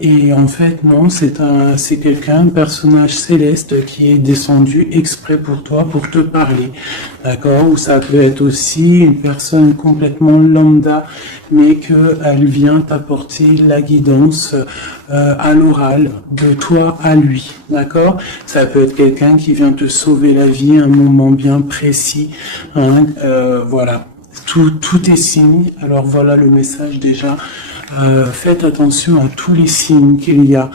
Et en fait, non, c'est quelqu'un, un personnage céleste qui est descendu exprès pour toi, pour te parler, d'accord? Ou ça peut être aussi une personne complètement lambda, mais qu'elle vient t'apporter la guidance à l'oral, de toi à lui, d'accord? Ça peut être quelqu'un qui vient te sauver la vie à un moment bien précis, hein, voilà. Tout est signe. Alors voilà le message déjà. Faites attention à tous les signes qu'il y a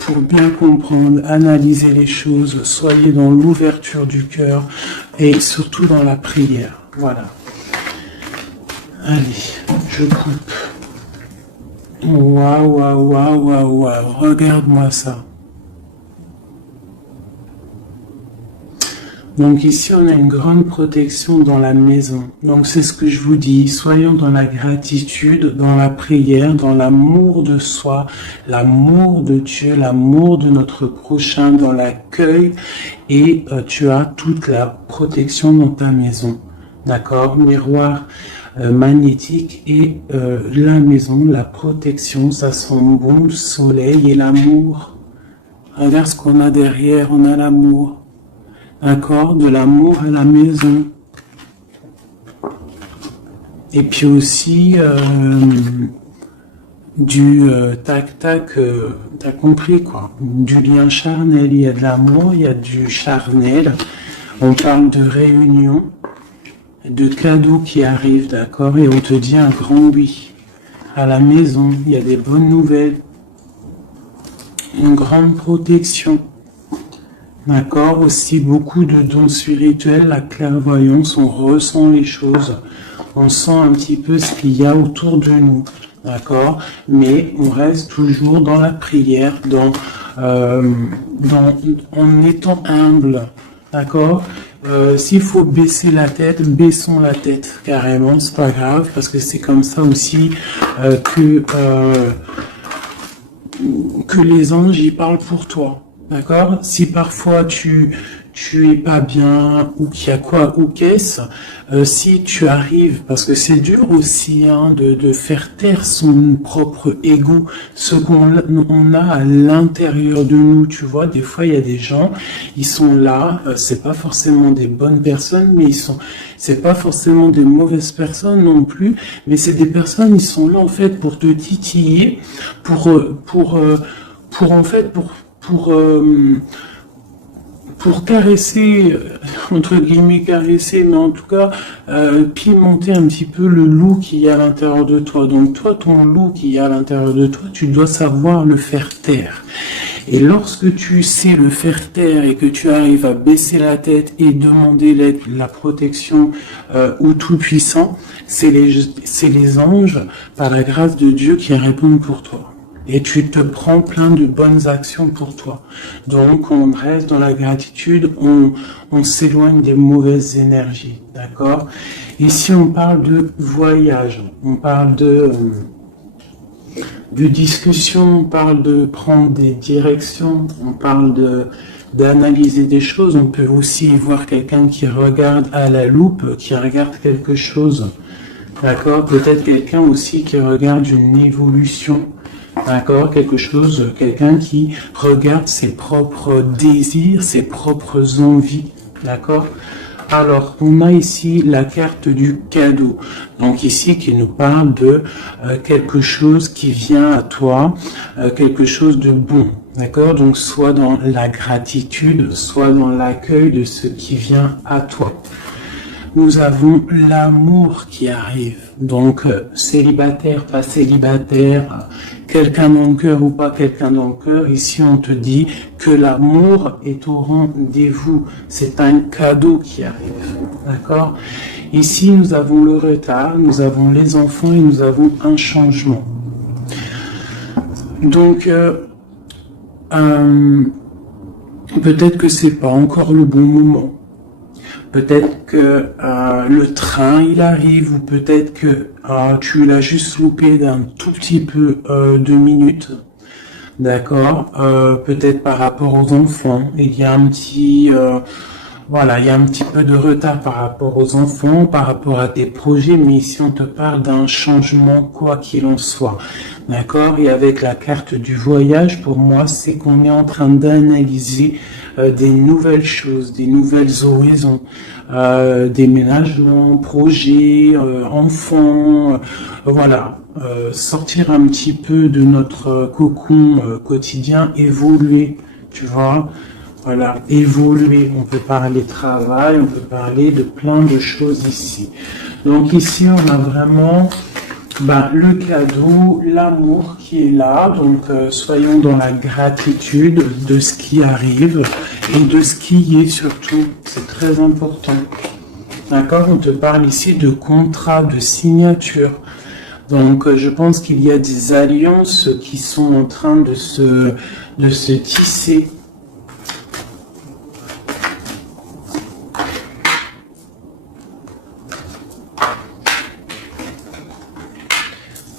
pour bien comprendre, analyser les choses. Soyez dans l'ouverture du cœur et surtout dans la prière. Voilà. Allez, je coupe. Waouh, waouh, waouh, waouh, waouh. Regarde-moi ça. Donc ici, on a une grande protection dans la maison. Donc c'est ce que je vous dis, soyons dans la gratitude, dans la prière, dans l'amour de soi, l'amour de Dieu, l'amour de notre prochain, dans l'accueil, et tu as toute la protection dans ta maison. D'accord? Miroir magnétique et la maison, la protection, ça sent bon, le soleil et l'amour. Regarde ce qu'on a derrière, on a l'amour. D'accord, de l'amour à la maison. Et puis aussi du tac-tac, t'as compris quoi. Du lien charnel, il y a de l'amour, il y a du charnel. On parle de réunion, de cadeaux qui arrivent, d'accord, et on te dit un grand oui. À la maison, il y a des bonnes nouvelles. Une grande protection. D'accord, aussi beaucoup de dons spirituels, la clairvoyance, on ressent les choses, on sent un petit peu ce qu'il y a autour de nous, d'accord, mais on reste toujours dans la prière, en étant humble, d'accord. S'il faut baisser la tête, baissons la tête, carrément, c'est pas grave, parce que c'est comme ça aussi que les anges y parlent pour toi. D'accord? Si parfois tu es pas bien ou qu'il y a quoi ou qu'est-ce, si tu arrives, parce que c'est dur aussi hein, de faire taire son propre ego, ce qu'on a à l'intérieur de nous, tu vois, des fois il y a des gens, ils sont là, c'est pas forcément des bonnes personnes, mais c'est pas forcément des mauvaises personnes non plus, mais c'est des personnes, ils sont là en fait pour te titiller, pour caresser, entre guillemets caresser, mais en tout cas pimenter un petit peu le loup qui y a à l'intérieur de toi. Donc toi, ton loup qui y a à l'intérieur de toi, tu dois savoir le faire taire. Et lorsque tu sais le faire taire et que tu arrives à baisser la tête et demander l'aide, la protection au Tout-Puissant, c'est les anges, par la grâce de Dieu, qui répondent pour toi. Et tu te prends plein de bonnes actions pour toi. Donc, on reste dans la gratitude, on s'éloigne des mauvaises énergies, d'accord? Ici, on parle de voyage, on parle de discussion, on parle de prendre des directions, on parle d'analyser des choses. On peut aussi voir quelqu'un qui regarde à la loupe, qui regarde quelque chose, d'accord? Peut-être quelqu'un aussi qui regarde une évolution. D'accord, quelqu'un qui regarde ses propres désirs, ses propres envies, d'accord. Alors, on a ici la carte du cadeau, donc ici qui nous parle de quelque chose qui vient à toi, quelque chose de bon, d'accord. Donc, soit dans la gratitude, soit dans l'accueil de ce qui vient à toi. Nous avons l'amour qui arrive. Donc, célibataire, pas célibataire, quelqu'un dans le cœur ou pas quelqu'un dans le cœur, ici on te dit que l'amour est au rendez-vous. C'est un cadeau qui arrive. D'accord? Ici, nous avons le retard, nous avons les enfants et nous avons un changement. Donc, peut-être que c'est pas encore le bon moment. Peut-être que le train il arrive, ou peut-être que tu l'as juste loupé d'un tout petit peu de minutes, d'accord. Peut-être par rapport aux enfants, il y a un petit Voilà, il y a un petit peu de retard par rapport aux enfants, par rapport à tes projets, mais ici on te parle d'un changement quoi qu'il en soit. D'accord? Et avec la carte du voyage, pour moi, c'est qu'on est en train d'analyser des nouvelles choses, des nouvelles horizons, déménagements, projets, enfants, voilà. Sortir un petit peu de notre cocon quotidien, évoluer, tu vois? Voilà, évoluer, on peut parler travail, on peut parler de plein de choses ici. Donc ici, on a vraiment le cadeau, l'amour qui est là. Donc soyons dans la gratitude de ce qui arrive et de ce qui est surtout. C'est très important. D'accord? On te parle ici de contrat, de signature. Donc je pense qu'il y a des alliances qui sont en train de se tisser.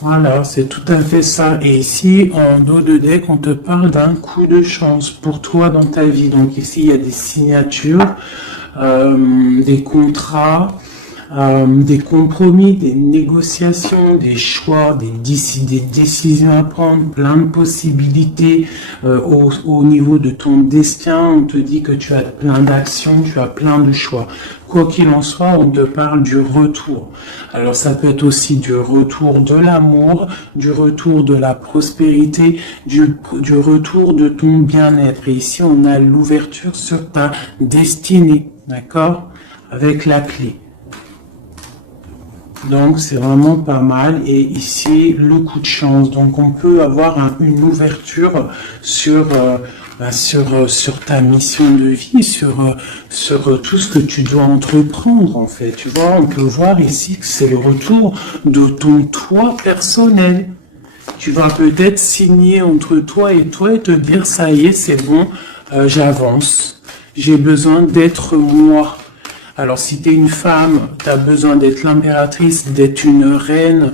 Voilà, c'est tout à fait ça. Et ici, en dos de deck, on te parle d'un coup de chance pour toi dans ta vie. Donc ici, il y a des signatures, des contrats, des compromis, des négociations, des choix, des décisions à prendre, plein de possibilités au niveau de ton destin. On te dit que tu as plein d'actions, tu as plein de choix. Quoi qu'il en soit, on te parle du retour. Alors ça peut être aussi du retour de l'amour, du retour de la prospérité, du retour de ton bien-être. Et ici, on a l'ouverture sur ta destinée, d'accord? Avec la clé. Donc c'est vraiment pas mal. Et ici, le coup de chance. Donc on peut avoir une ouverture sur ta mission de vie, sur tout ce que tu dois entreprendre en fait. Tu vois, on peut voir ici que c'est le retour de ton toi personnel. Tu vas peut-être signer entre toi et te dire ça y est, c'est bon, j'avance. J'ai besoin d'être moi. Alors si tu es une femme, tu as besoin d'être l'impératrice, d'être une reine,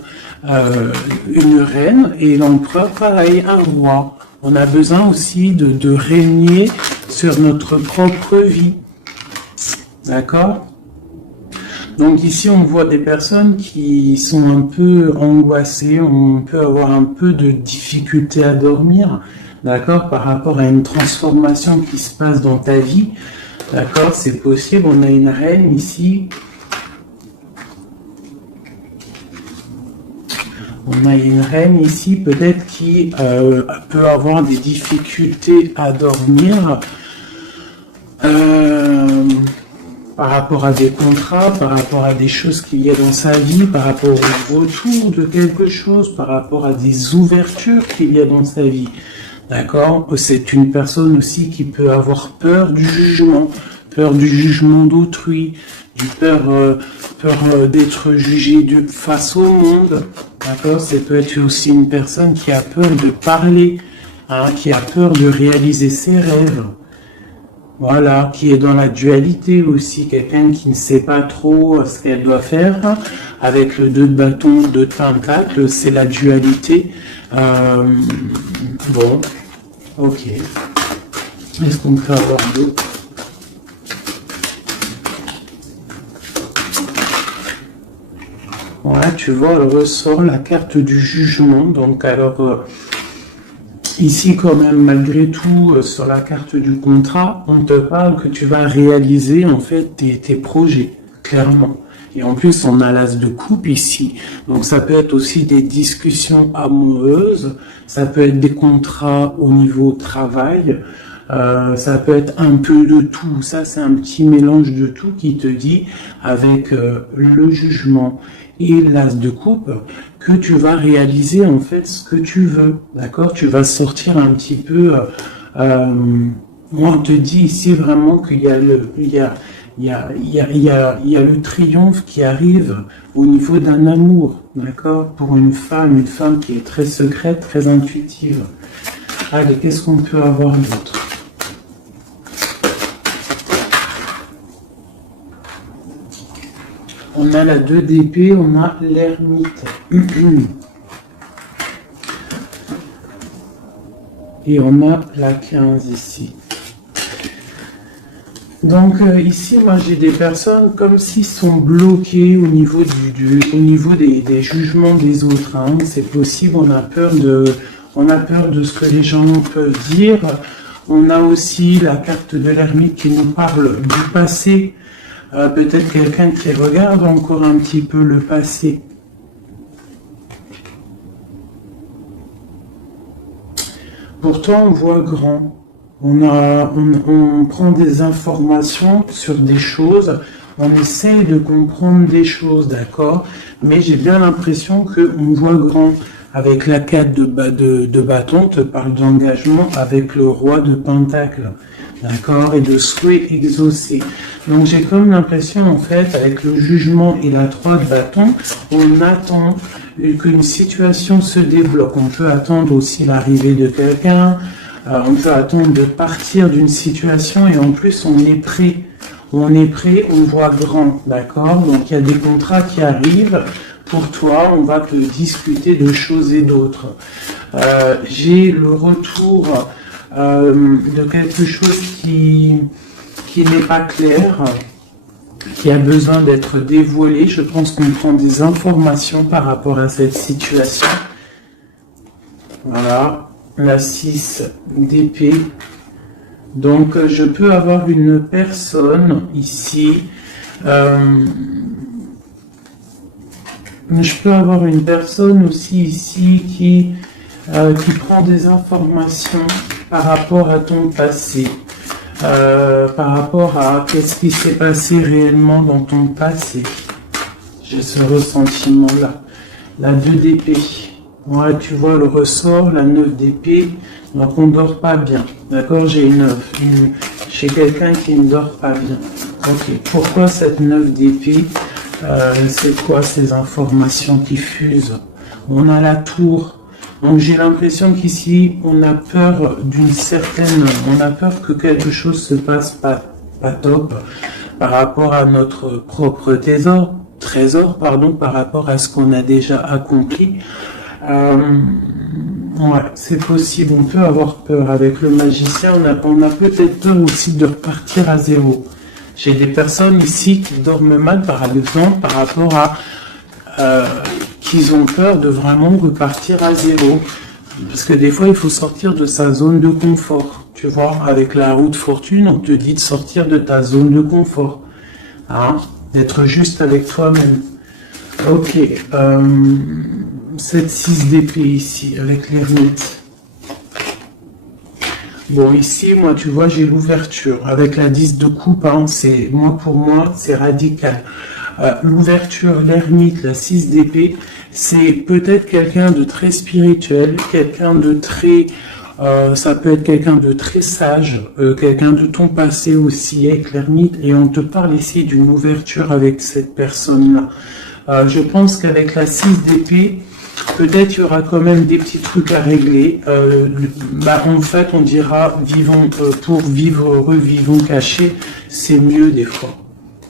et l'empereur pareil, un roi. On a besoin aussi de régner sur notre propre vie. D'accord? Donc ici, on voit des personnes qui sont un peu angoissées, on peut avoir un peu de difficulté à dormir, d'accord, par rapport à une transformation qui se passe dans ta vie. D'accord, c'est possible. On a une reine ici. On a une reine ici, peut-être qui peut avoir des difficultés à dormir par rapport à des contrats, par rapport à des choses qu'il y a dans sa vie, par rapport au retour de quelque chose, par rapport à des ouvertures qu'il y a dans sa vie. D'accord? C'est une personne aussi qui peut avoir peur du jugement d'autrui, peur d'être jugé face au monde. D'accord? Ça peut être aussi une personne qui a peur de parler, qui a peur de réaliser ses rêves. Voilà, qui est dans la dualité aussi, quelqu'un qui ne sait pas trop ce qu'elle doit faire. Avec le 2 de bâton, 2 de pentacle, c'est la dualité. Bon, ok. Est-ce qu'on peut avoir d'autres? Voilà, tu vois, elle ressort la carte du jugement. Donc, alors, ici, quand même, malgré tout, sur la carte du contrat, on te parle que tu vas réaliser, en fait, tes projets, clairement. Et en plus, on a l'as de coupe ici. Donc, ça peut être aussi des discussions amoureuses. Ça peut être des contrats au niveau travail. Ça peut être un peu de tout. Ça, c'est un petit mélange de tout qui te dit, avec le jugement et l'as de coupe, que tu vas réaliser en fait ce que tu veux. D'accord? Tu vas sortir un petit peu. Moi, on te dit ici vraiment qu'il y a le triomphe qui arrive au niveau d'un amour. D'accord? Pour une femme qui est très secrète, très intuitive. Allez, qu'est-ce qu'on peut avoir d'autre? On a la 2 d'épée, on a l'ermite. Et on a la 15 ici. Donc ici, moi j'ai des personnes comme s'ils sont bloqués au niveau au niveau des jugements des autres, hein. C'est possible, on a peur de ce que les gens peuvent dire. On a aussi la carte de l'ermite qui nous parle du passé. Peut-être quelqu'un qui regarde encore un petit peu le passé. Pourtant, on voit grand. On prend des informations sur des choses, on essaye de comprendre des choses, d'accord? Mais j'ai bien l'impression qu'on voit grand. Avec la carte de bâton, te parle d'engagement avec le roi de pentacle, d'accord? Et de souhait exaucé. Donc j'ai comme l'impression, en fait, avec le jugement et la 3 de bâton, on attend qu'une situation se débloque. On peut attendre aussi l'arrivée de quelqu'un, on peut attendre de partir d'une situation et en plus on est prêt. On est prêt, on voit grand, d'accord? Donc il y a des contrats qui arrivent. Pour toi, on va te discuter de choses et d'autres. J'ai le retour de quelque chose qui n'est pas clair, qui a besoin d'être dévoilé. Je pense qu'on prend des informations par rapport à cette situation. Voilà, la 6 d'épée. Donc, je peux avoir une personne ici. Je peux avoir une personne aussi ici qui prend des informations par rapport à ton passé, par rapport à qu'est-ce qui s'est passé réellement dans ton passé. J'ai ce ressentiment-là. La 2 d'épée. Ouais, tu vois le ressort, la 9 d'épée. Donc on ne dort pas bien. D'accord, j'ai chez quelqu'un qui ne dort pas bien. Ok, pourquoi cette 9 d'épée? C'est quoi ces informations qui fusent? On a la tour. Donc j'ai l'impression qu'ici, on a peur on a peur que quelque chose se passe pas top par rapport à notre propre trésor, par rapport à ce qu'on a déjà accompli. Ouais, c'est possible, on peut avoir peur. Avec le magicien, on a peut-être peur aussi de repartir à zéro. J'ai des personnes ici qui dorment mal, par exemple, par rapport à qu'ils ont peur de vraiment repartir à zéro. Parce que des fois, il faut sortir de sa zone de confort. Tu vois, avec la roue de fortune, on te dit de sortir de ta zone de confort. Hein, d'être juste avec toi-même. Ok. Cette 6 d'épée ici, avec l'ermite. Bon, ici, moi, tu vois, j'ai l'ouverture. Avec la 10 de coupe, hein, pour moi, c'est radical. L'ouverture, l'ermite, la 6 d'épée, c'est peut-être quelqu'un de très spirituel, quelqu'un de très... ça peut être quelqu'un de très sage, quelqu'un de ton passé aussi, avec l'ermite, et on te parle ici d'une ouverture avec cette personne-là. Je pense qu'avec la 6 d'épée, peut-être il y aura quand même des petits trucs à régler. En fait, on dira vivons pour vivre heureux, vivons cachés, c'est mieux des fois.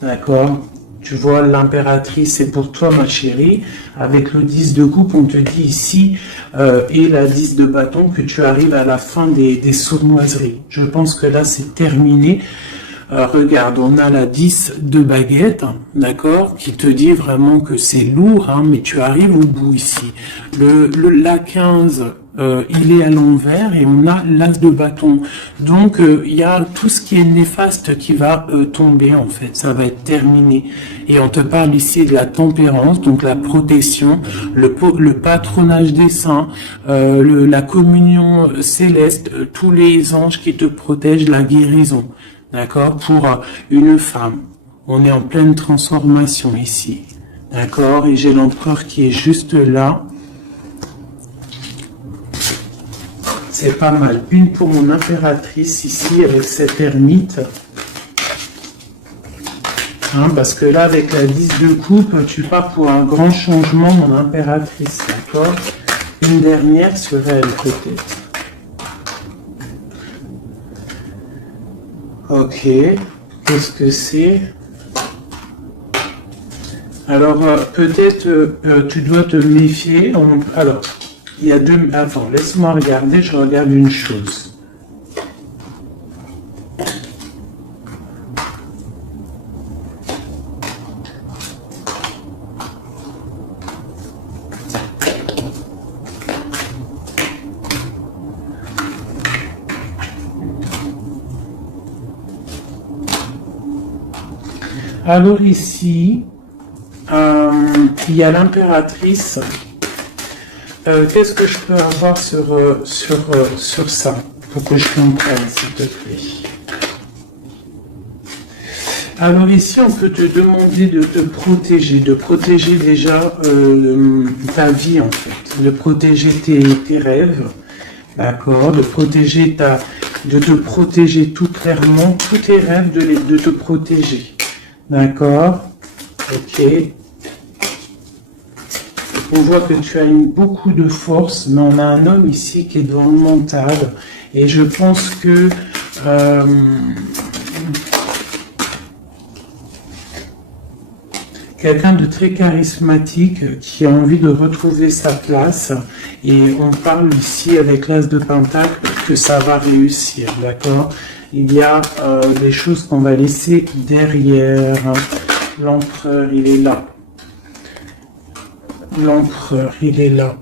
D'accord? Tu vois, l'impératrice, c'est pour toi, ma chérie. Avec le 10 de coupe, on te dit ici, et la 10 de bâton, que tu arrives à la fin des sournoiseries. Je pense que là, c'est terminé. Regarde, on a la 10 de baguette, d'accord, qui te dit vraiment que c'est lourd, hein, mais tu arrives au bout ici. La 15, il est à l'envers et on a l'as de bâton. Donc, il y a tout ce qui est néfaste qui va tomber, en fait. Ça va être terminé. Et on te parle ici de la tempérance, donc la protection, le patronage des saints, la communion céleste, tous les anges qui te protègent, la guérison. D'accord? Pour une femme. On est en pleine transformation ici. D'accord? Et j'ai l'empereur qui est juste là. C'est pas mal. Une pour mon impératrice ici avec cette ermite. Hein, parce que là, avec la 10 de coupe, tu pars pour un grand changement, mon impératrice. D'accord? Une dernière sur elle, peut-être. Ok, qu'est-ce que c'est? Alors, peut-être tu dois te méfier. Alors, il y a deux... Attends, laisse-moi regarder, je regarde une chose. Alors ici, il y a l'impératrice. Qu'est-ce que je peux avoir sur ça, pour que je comprenne, s'il te plaît? Alors ici, on peut te demander de protéger déjà ta vie en fait, de protéger tes rêves, d'accord, de te protéger tout clairement, tous tes rêves, de te protéger, d'accord, ok. On voit que tu as beaucoup de force, mais on a un homme ici qui est dans le mental, et je pense que quelqu'un de très charismatique qui a envie de retrouver sa place, et on parle ici avec l'As de Pentacle que ça va réussir, d'accord? Il y a des choses qu'on va laisser derrière. L'empereur, il est là. L'empereur, il est là.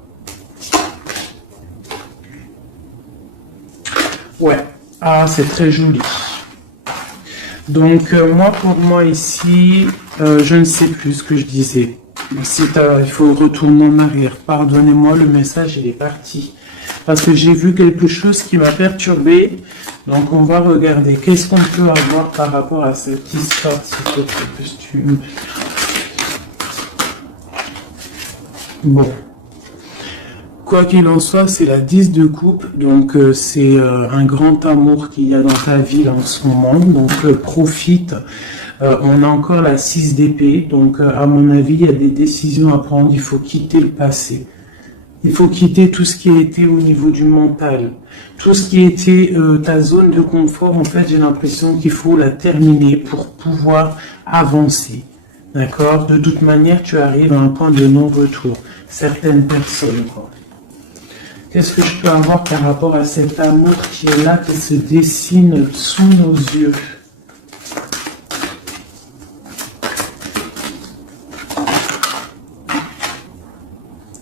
Ouais. Ah, c'est très joli. Donc, pour moi ici, je ne sais plus ce que je disais. Il faut retourner en arrière. Pardonnez-moi, le message, il est parti. Parce que j'ai vu quelque chose qui m'a perturbé. Donc, on va regarder. Qu'est-ce qu'on peut avoir par rapport à cette histoire, s'il te plaît, costume. Bon. Quoi qu'il en soit, c'est la 10 de coupe, donc c'est un grand amour qu'il y a dans ta vie en ce moment, donc profite. On a encore la 6 d'épée, donc à mon avis, il y a des décisions à prendre, il faut quitter le passé. Il faut quitter tout ce qui a été au niveau du mental. Tout ce qui était ta zone de confort, en fait, j'ai l'impression qu'il faut la terminer pour pouvoir avancer. D'accord? De toute manière, tu arrives à un point de non-retour. Certaines personnes, quoi. Qu'est-ce que je peux avoir par rapport à cet amour qui est là, qui se dessine sous nos yeux?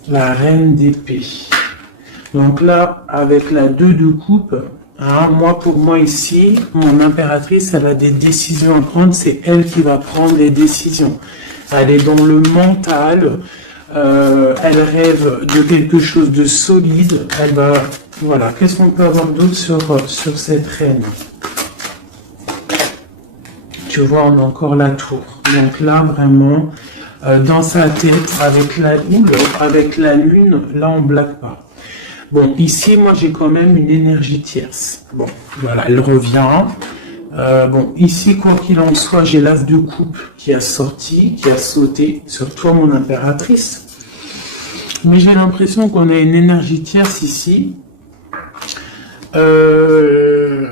La reine d'épée. Donc là, avec la 2 de coupe, hein, pour moi ici, mon impératrice, elle a des décisions à prendre, c'est elle qui va prendre les décisions. Elle est dans le mental, elle rêve de quelque chose de solide, elle va... Voilà, qu'est-ce qu'on peut avoir d'autre sur cette reine? Tu vois, on a encore la tour. Donc là, vraiment, dans sa tête, avec la lune, là, on ne blague pas. Bon, ici, moi, j'ai quand même une énergie tierce. Bon, voilà, elle revient. Bon, ici, quoi qu'il en soit, j'ai l'As de coupe qui a sauté sur toi, mon impératrice. Mais j'ai l'impression qu'on a une énergie tierce ici. Ouais,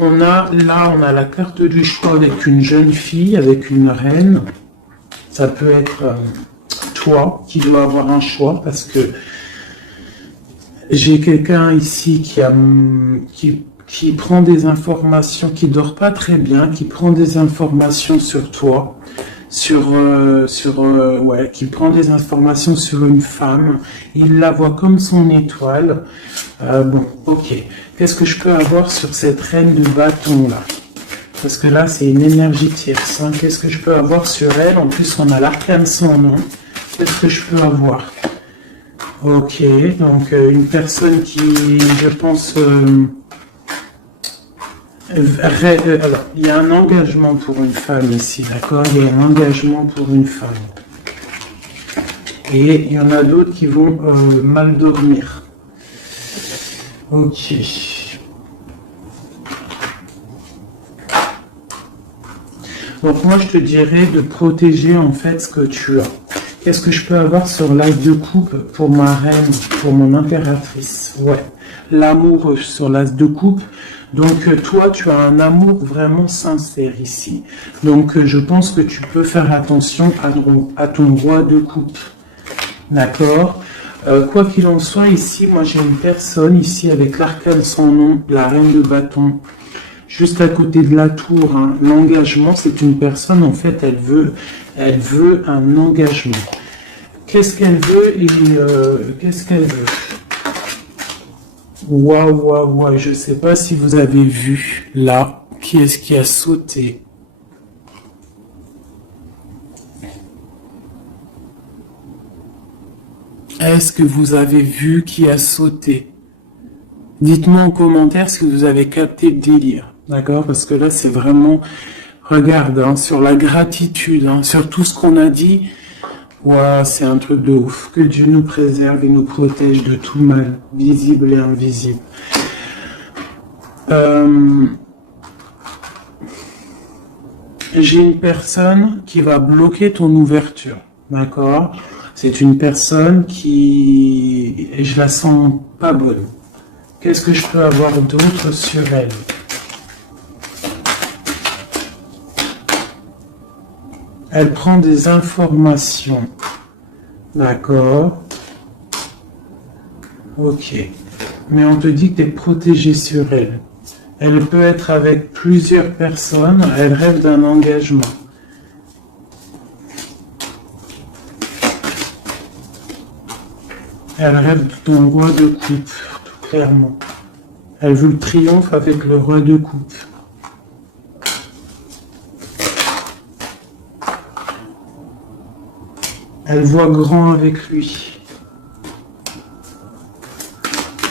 on a la carte du choix avec une jeune fille, avec une reine. Ça peut être toi qui dois avoir un choix parce que j'ai quelqu'un ici qui prend des informations, qui dort pas très bien, qui prend des informations sur toi, qui prend des informations sur une femme, il la voit comme son étoile. Bon, ok. Qu'est-ce que je peux avoir sur cette reine de bâton là? Parce que là, c'est une énergie tierce. Hein. Qu'est-ce que je peux avoir sur elle? En plus, on a l'arcane sans nom. Qu'est-ce que je peux avoir? Ok, donc une personne qui, je pense... alors, il y a un engagement pour une femme ici, d'accord? Il y a un engagement pour une femme. Et il y en a d'autres qui vont mal dormir. Ok. Donc moi, je te dirais de protéger en fait ce que tu as. Qu'est-ce que je peux avoir sur l'As de coupe pour ma reine, pour mon impératrice? Ouais, l'amour sur l'As de coupe. Donc toi, tu as un amour vraiment sincère ici. Donc je pense que tu peux faire attention à ton roi de coupe. D'accord? Quoi qu'il en soit, ici, moi j'ai une personne ici avec l'arcane sans nom, la reine de bâton. Juste à côté de la tour, hein. L'engagement, c'est une personne, en fait, elle veut un engagement. Qu'est-ce qu'elle veut et qu'est-ce qu'elle veut? Waouh, je ne sais pas si vous avez vu, là, qui est-ce qui a sauté? Est-ce que vous avez vu qui a sauté? Dites-moi en commentaire si vous avez capté le délire. D'accord? Parce que là, c'est vraiment... Regarde, hein, sur la gratitude, hein, sur tout ce qu'on a dit. Ouah, c'est un truc de ouf. Que Dieu nous préserve et nous protège de tout mal, visible et invisible. J'ai une personne qui va bloquer ton ouverture. D'accord? C'est une personne qui... Et je la sens pas bonne. Qu'est-ce que je peux avoir d'autre sur elle? Elle prend des informations. D'accord. Ok. Mais on te dit que tu es protégé sur elle. Elle peut être avec plusieurs personnes. Elle rêve d'un engagement. Elle rêve de ton roi de coupe, tout clairement. Elle veut le triomphe avec le roi de coupe. Elle voit grand avec lui.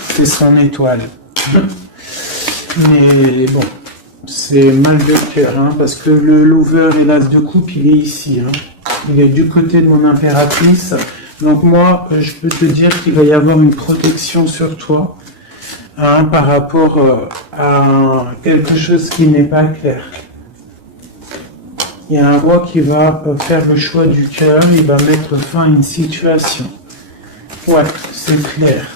C'est son étoile. Mais bon, c'est mal de cœur, hein, parce que le lover et l'as de coupe, il est ici. Hein. Il est du côté de mon impératrice. Donc moi, je peux te dire qu'il va y avoir une protection sur toi, hein, par rapport à quelque chose qui n'est pas clair. Il y a un roi qui va faire le choix du cœur, il va mettre fin à une situation. Ouais, c'est clair.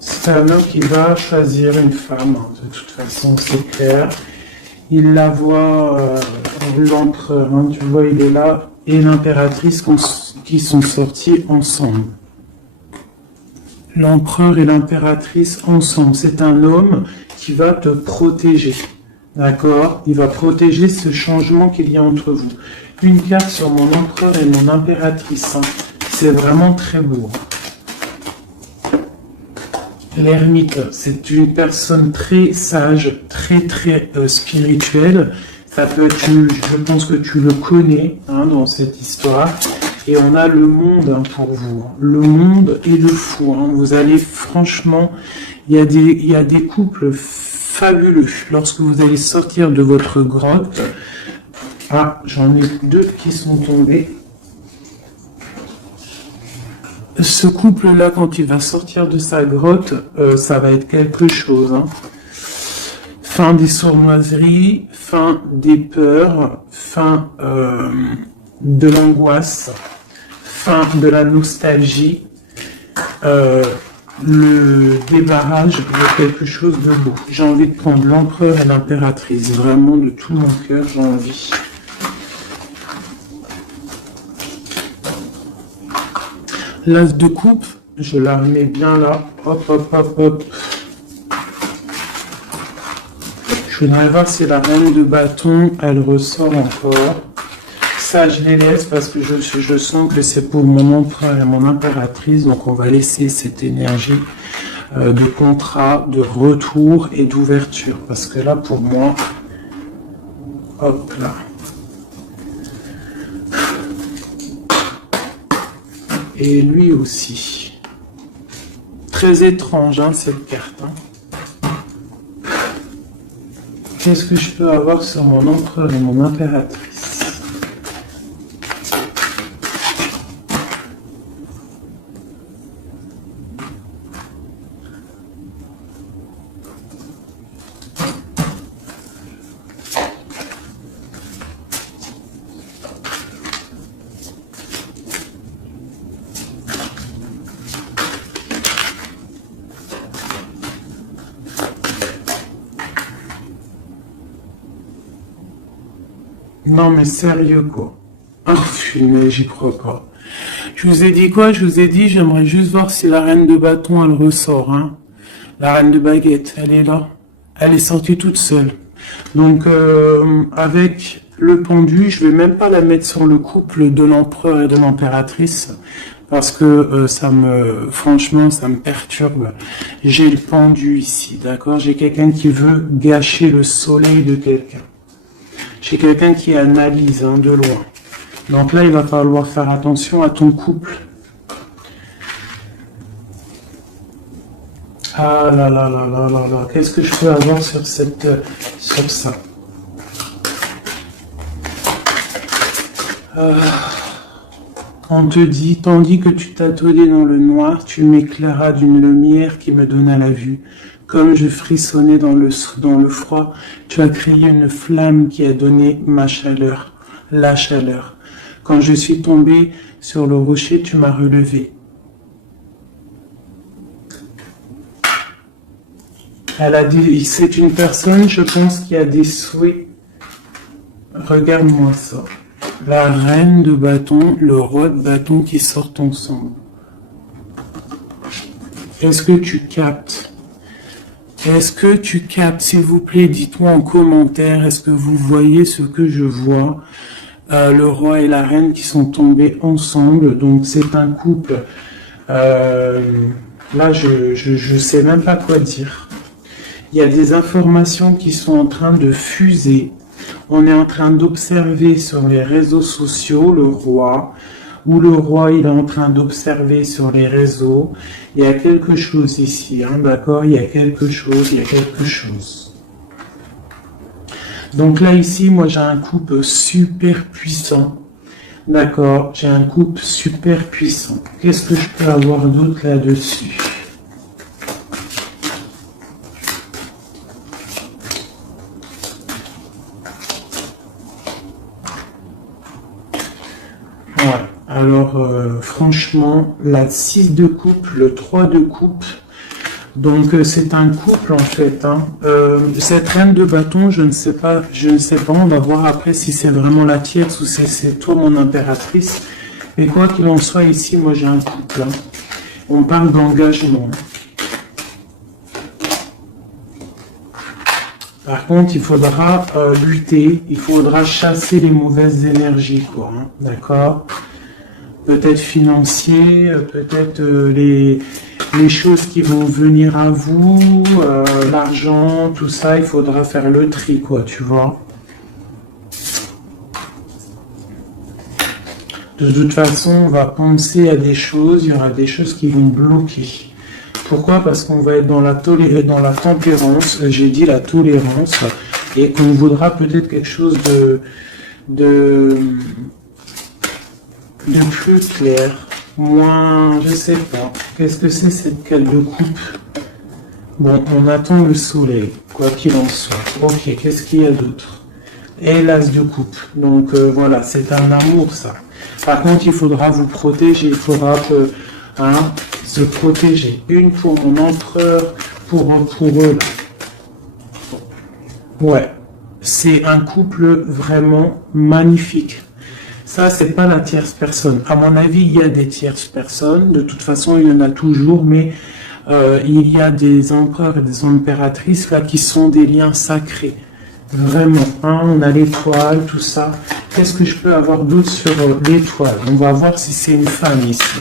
C'est un homme qui va choisir une femme, hein, de toute façon, c'est clair. Il la voit, l'empereur, hein, tu vois, il est là, et l'impératrice qui sont sortis ensemble. L'empereur et l'impératrice ensemble. C'est un homme qui va te protéger. D'accord? Il va protéger ce changement qu'il y a entre vous. Une carte sur mon empereur et mon impératrice. Hein. C'est vraiment très beau. L'ermite, c'est une personne très sage, très spirituelle. Ça peut être, je pense que tu le connais, hein, dans cette histoire. Et on a le monde, hein, pour vous. Le monde et le fou. Hein. Vous allez, franchement, il y a des couples fabuleux. Lorsque vous allez sortir de votre grotte. Ah, j'en ai deux qui sont tombés. Ce couple-là, quand il va sortir de sa grotte, ça va être quelque chose. Hein. Fin des sournoiseries, fin des peurs, fin de l'angoisse, fin de la nostalgie, le débarrage de quelque chose de beau. J'ai envie de prendre l'empereur et l'impératrice, vraiment de tout mon cœur, j'ai envie. L'as de coupe, je la remets bien là, hop, hop, hop, hop. Je voudrais voir si la reine de bâton, elle ressort encore. Ça, je les laisse parce que je sens que c'est pour mon empereur et mon impératrice. Donc, on va laisser cette énergie de contrat, de retour et d'ouverture. Parce que là, pour moi, hop là. Et lui aussi. Très étrange, hein, cette carte. Hein. Qu'est-ce que je peux avoir sur mon empereur et mon impératrice? Non mais sérieux quoi. Ah, mais j'y crois pas. Je vous ai dit quoi? Je vous ai dit, j'aimerais juste voir si la reine de bâton, elle ressort. Hein. La reine de baguette, elle est là. Elle est sortie toute seule. Donc, avec le pendu, je vais même pas la mettre sur le couple de l'empereur et de l'impératrice. parce que franchement, ça me perturbe. J'ai le pendu ici, d'accord? J'ai quelqu'un qui veut gâcher le soleil de quelqu'un. J'ai quelqu'un qui analyse de loin. Donc là, il va falloir faire attention à ton couple. Ah là là là là là là, qu'est-ce que je peux avoir sur ça? On te dit, tandis que tu t'attendais dans le noir, tu m'éclairas d'une lumière qui me donna la vue. Comme je frissonnais dans le froid, tu as créé une flamme qui a donné ma chaleur, la chaleur. Quand je suis tombé sur le rocher, tu m'as relevé. Elle a dit, c'est une personne, je pense, qui a des souhaits. Regarde-moi ça. La reine de bâton, le roi de bâton qui sortent ensemble. Est-ce que tu captes? Est-ce que tu captes? S'il vous plaît, dites-moi en commentaire, est-ce que vous voyez ce que je vois? Le roi et la reine qui sont tombés ensemble, donc c'est un couple. Là, je sais même pas quoi dire. Il y a des informations qui sont en train de fuser. On est en train d'observer sur les réseaux sociaux le roi, ou le roi il est en train d'observer sur les réseaux. Il y a quelque chose ici, d'accord? Il y a quelque chose. Donc là ici, moi j'ai un couple super puissant. D'accord, j'ai un couple super puissant. Qu'est-ce que je peux avoir d'autre là-dessus? Alors, franchement, la 6 de coupe, le 3 de coupe, donc c'est un couple en fait. Cette reine de bâton, je ne sais pas, on va voir après si c'est vraiment la tierce ou si c'est toi mon impératrice. Mais quoi qu'il en soit, ici, moi j'ai un couple. On parle d'engagement. Par contre, il faudra lutter, il faudra chasser les mauvaises énergies, quoi. D'accord? Peut-être financier, peut-être les choses qui vont venir à vous, l'argent, tout ça, il faudra faire le tri, quoi, tu vois. De toute façon, on va penser à des choses, il y aura des choses qui vont bloquer. Pourquoi? Parce qu'on va être dans la tempérance, j'ai dit la tolérance, et qu'on voudra peut-être quelque chose de plus clair, moins, je sais pas. Qu'est-ce que c'est cette cale de coupe? Bon, on attend le soleil, quoi qu'il en soit. Ok, qu'est-ce qu'il y a d'autre? Et l'as de coupe. Donc voilà, c'est un amour ça. Par contre, il faudra vous protéger, il faudra se protéger. Une pour mon empereur, pour eux. Ouais, c'est un couple vraiment magnifique. Ça, c'est pas la tierce personne. À mon avis, il y a des tierces personnes. De toute façon, il y en a toujours, mais il y a des empereurs et des impératrices là qui sont des liens sacrés. Vraiment. On a l'étoile, tout ça. Qu'est-ce que je peux avoir d'autre sur l'étoile? On va voir si c'est une femme ici.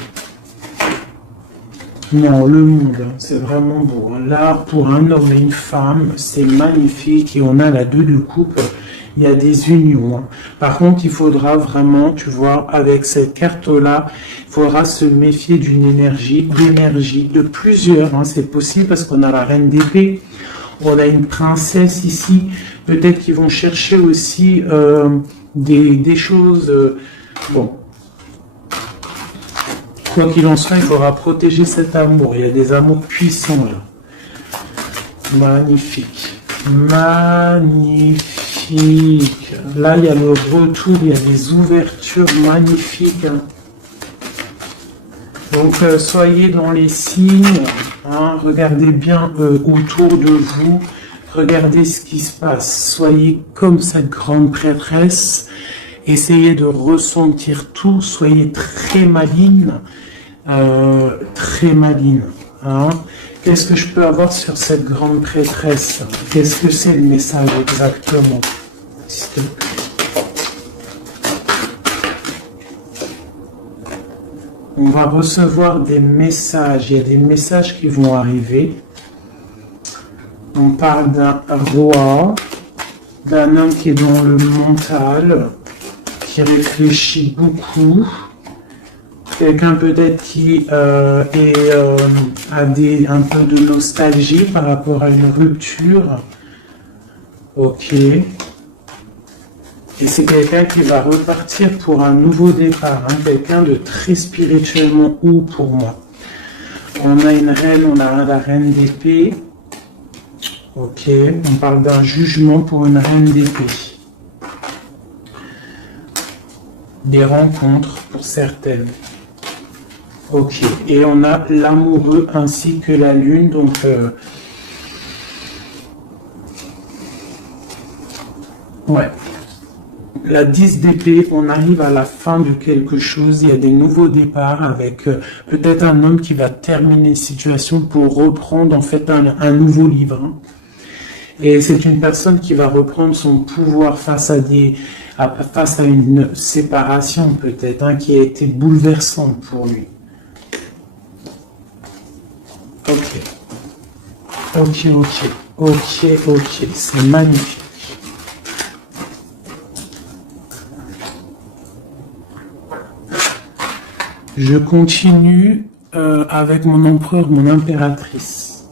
Non, le monde, c'est vraiment beau. Là, pour un homme et une femme, c'est magnifique. Et on a la 2 de coupe. Il y a des unions. Par contre, il faudra vraiment, tu vois, avec cette carte-là, il faudra se méfier d'énergie, de plusieurs. C'est possible parce qu'on a la reine d'épée, on a une princesse ici. Peut-être qu'ils vont chercher aussi des choses. Bon. Quoi qu'il en soit, il faudra protéger cet amour. Il y a des amours puissants là. Magnifique. Magnifique. Là, il y a le retour, il y a des ouvertures magnifiques. Donc, soyez dans les signes. Regardez bien autour de vous. Regardez ce qui se passe. Soyez comme cette grande prêtresse. Essayez de ressentir tout. Soyez très maligne. Très maligne. Qu'est-ce que je peux avoir sur cette grande prêtresse? Qu'est-ce que c'est le message exactement? S'il te plaît. On va recevoir des messages. Il y a des messages qui vont arriver. On parle d'un roi, d'un homme qui est dans le mental, qui réfléchit beaucoup. Quelqu'un peut-être qui a un peu de nostalgie par rapport à une rupture. Ok. Et c'est quelqu'un qui va repartir pour un nouveau départ, hein, quelqu'un de très spirituellement haut pour moi. On a une reine, on a la reine d'épée. Ok, on parle d'un jugement pour une reine d'épée. Des rencontres pour certaines. Ok, et on a l'amoureux ainsi que la lune, donc... ouais. La 10 d'épée, on arrive à la fin de quelque chose, il y a des nouveaux départs avec peut-être un homme qui va terminer une situation pour reprendre en fait un nouveau livre. Hein. Et c'est une personne qui va reprendre son pouvoir face à une séparation peut-être, hein, qui a été bouleversante pour lui. Ok, c'est magnifique. Je continue avec mon empereur, mon impératrice.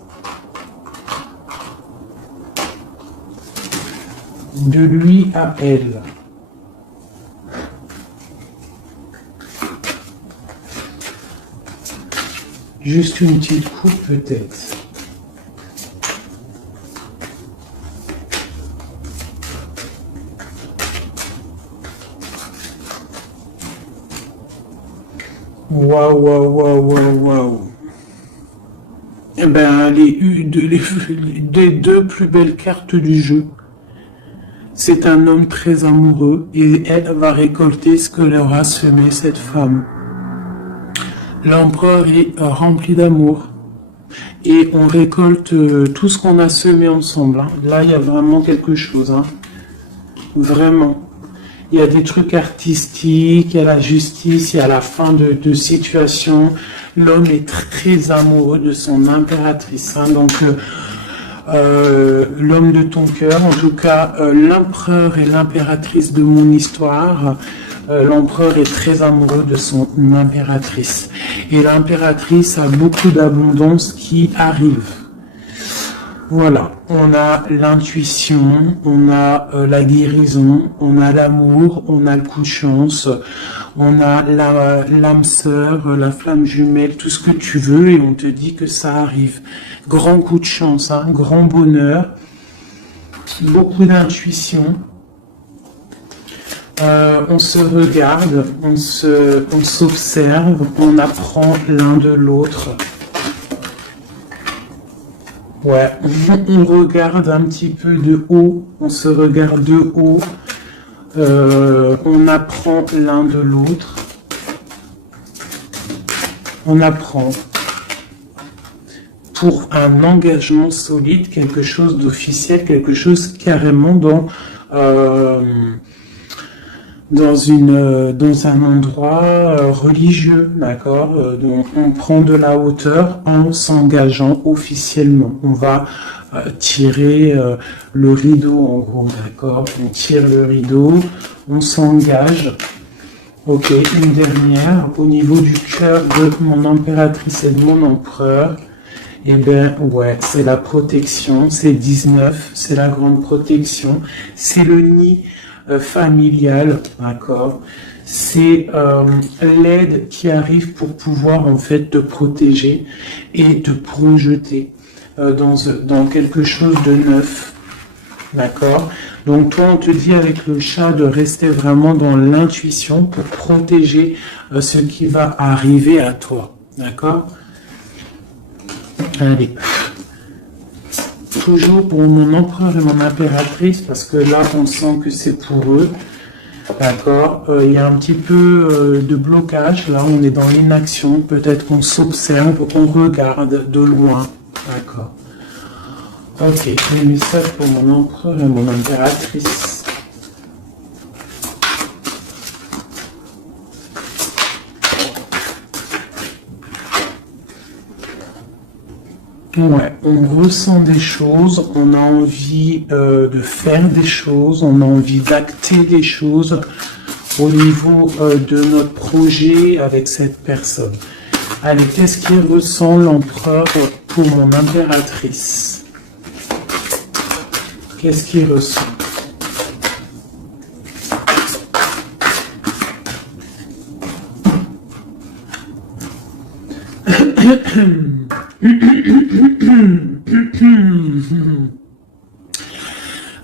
De lui à elle. Juste une petite coupe peut-être. Waouh. Eh ben, les deux plus belles cartes du jeu. C'est un homme très amoureux et elle va récolter ce que leur a semé cette femme. L'empereur est rempli d'amour et on récolte tout ce qu'on a semé ensemble. Hein. Là, il y a vraiment quelque chose. Hein. Vraiment. Il y a des trucs artistiques, il y a la justice, il y a la fin de situation. L'homme est très amoureux de son impératrice. Hein. Donc, l'homme de ton cœur, en tout cas, l'empereur et l'impératrice de mon histoire. L'empereur est très amoureux de son impératrice. Et l'impératrice a beaucoup d'abondance qui arrive. Voilà, on a l'intuition, on a la guérison, on a l'amour, on a le coup de chance, on a l'âme sœur, la flamme jumelle, tout ce que tu veux et on te dit que ça arrive. Grand coup de chance, hein, grand bonheur, beaucoup d'intuition. On se regarde, on s'observe, on apprend l'un de l'autre. Ouais, on regarde un petit peu de haut, on se regarde de haut, on apprend l'un de l'autre, on apprend pour un engagement solide, quelque chose d'officiel, quelque chose carrément dans un endroit religieux, d'accord, donc on prend de la hauteur en s'engageant officiellement. On va tirer le rideau en gros, d'accord. On tire le rideau, on s'engage. Ok, une dernière au niveau du cœur de mon impératrice et de mon empereur. Eh bien, ouais, c'est la protection, c'est 19, c'est la grande protection, c'est le nid familial, d'accord. C'est l'aide qui arrive pour pouvoir en fait te protéger et te projeter dans quelque chose de neuf, d'accord. Donc toi, on te dit avec le chat de rester vraiment dans l'intuition pour protéger ce qui va arriver à toi, d'accord. Allez. Toujours pour mon empereur et mon impératrice, parce que là, on sent que c'est pour eux. D'accord. Il y a un petit peu de blocage. Là, on est dans l'inaction. Peut-être qu'on s'observe, on regarde de loin. D'accord. Ok. Les messages pour mon empereur et mon impératrice. Ouais, on ressent des choses, on a envie de faire des choses, on a envie d'acter des choses au niveau de notre projet avec cette personne. Allez, qu'est-ce qu'il ressent l'empereur pour mon impératrice? Qu'est-ce qu'il ressent?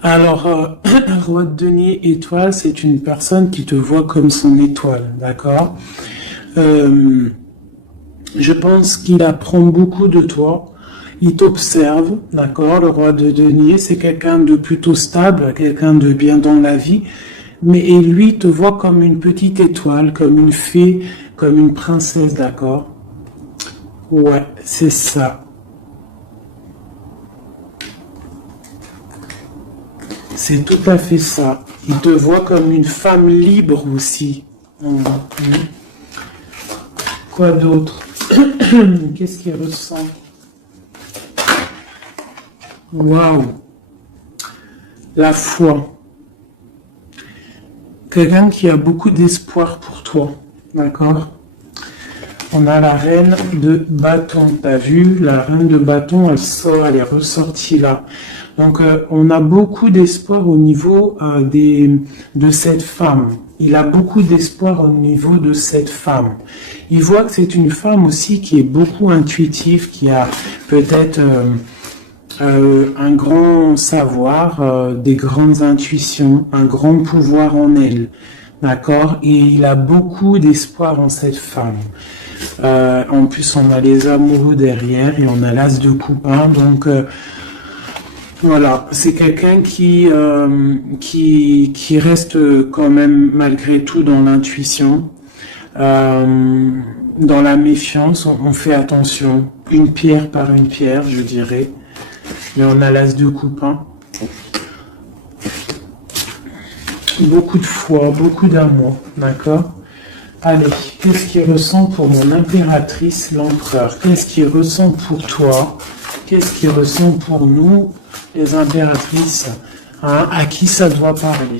Alors, roi de denier étoile, c'est une personne qui te voit comme son étoile, d'accord? Je pense qu'il apprend beaucoup de toi, il t'observe, d'accord? Le roi de denier, c'est quelqu'un de plutôt stable, quelqu'un de bien dans la vie, mais et lui te voit comme une petite étoile, comme une fée, comme une princesse, d'accord? Ouais, c'est ça. C'est tout à fait ça. Il te voit comme une femme libre aussi. Mhm. Quoi d'autre? Qu'est-ce qu'il ressent? Waouh! La foi. Quelqu'un qui a beaucoup d'espoir pour toi. D'accord? On a la reine de bâton. T'as vu? La reine de bâton, elle sort, elle est ressortie là. Donc, on a beaucoup d'espoir au niveau de cette femme. Il a beaucoup d'espoir au niveau de cette femme. Il voit que c'est une femme aussi qui est beaucoup intuitive, qui a peut-être un grand savoir, des grandes intuitions, un grand pouvoir en elle. D'accord? Et il a beaucoup d'espoir en cette femme. En plus, on a les amoureux derrière et on a l'as de coupe. Donc, voilà, c'est quelqu'un qui reste quand même malgré tout dans l'intuition, dans la méfiance. On fait attention, une pierre par une pierre, je dirais. Mais on a l'as de coupe. Beaucoup de foi, beaucoup d'amour, d'accord? Allez, qu'est-ce qu'il ressent pour mon impératrice, l'empereur? Qu'est-ce qu'il ressent pour toi? Qu'est-ce qu'il ressent pour nous, les impératrices? À qui ça doit parler?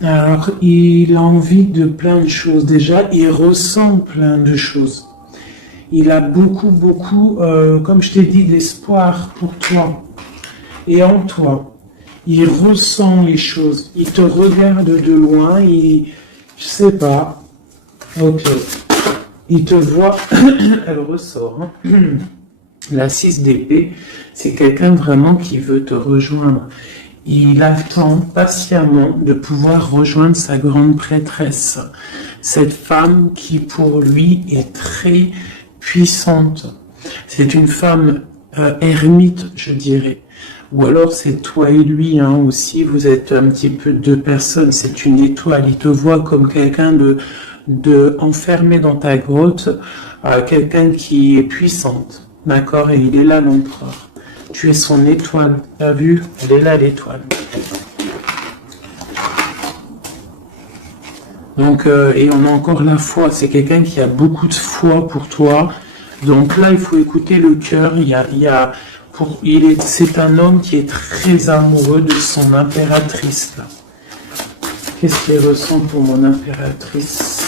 Alors, il a envie de plein de choses. Déjà, il ressent plein de choses. Il a beaucoup, comme je t'ai dit, d'espoir pour toi et en toi. Il ressent les choses. Il te regarde de loin. Je sais pas. Ok. Il te voit. Elle ressort. La 6 d'épée, c'est quelqu'un vraiment qui veut te rejoindre. Il attend patiemment de pouvoir rejoindre sa grande prêtresse. Cette femme qui, pour lui, est très puissante. C'est une femme ermite, je dirais. Ou alors c'est toi et lui aussi, vous êtes un petit peu deux personnes, c'est une étoile. Il te voit comme quelqu'un de enfermé dans ta grotte, quelqu'un qui est puissante. D'accord? Et il est là, l'empereur. Tu es son étoile. T'as vu? Elle est là, l'étoile. Donc, et on a encore la foi. C'est quelqu'un qui a beaucoup de foi pour toi. Donc là, il faut écouter le cœur. C'est un homme qui est très amoureux de son impératrice. Là. Qu'est-ce qu'il ressent pour mon impératrice?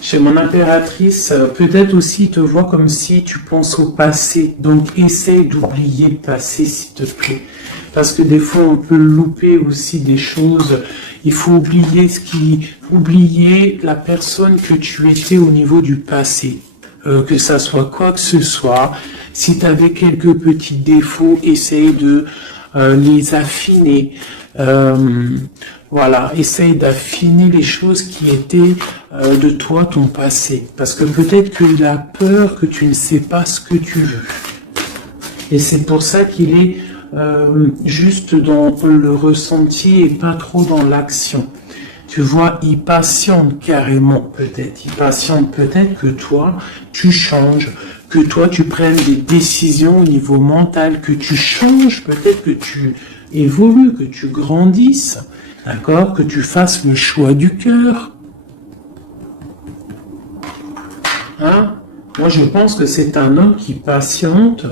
Chez mon impératrice, peut-être aussi te vois comme si tu penses au passé. Donc, essaye d'oublier le passé, s'il te plaît. Parce que des fois, on peut louper aussi des choses. Il faut oublier la personne que tu étais au niveau du passé. Que ça soit quoi que ce soit. Si tu avais quelques petits défauts, essaye de les affiner. Voilà, essaye d'affiner les choses qui étaient de toi, ton passé. Parce que peut-être qu'il a peur que tu ne sais pas ce que tu veux. Et c'est pour ça qu'il est juste dans le ressenti et pas trop dans l'action. Tu Tu vois, il patiente carrément, peut-être. Il patiente peut-être que toi, tu changes, que toi, tu prennes des décisions au niveau mental, que tu changes, peut-être que tu évolues, que tu grandisses, d'accord? Que tu fasses le choix du cœur. Hein? Moi, je pense que c'est un homme qui patiente,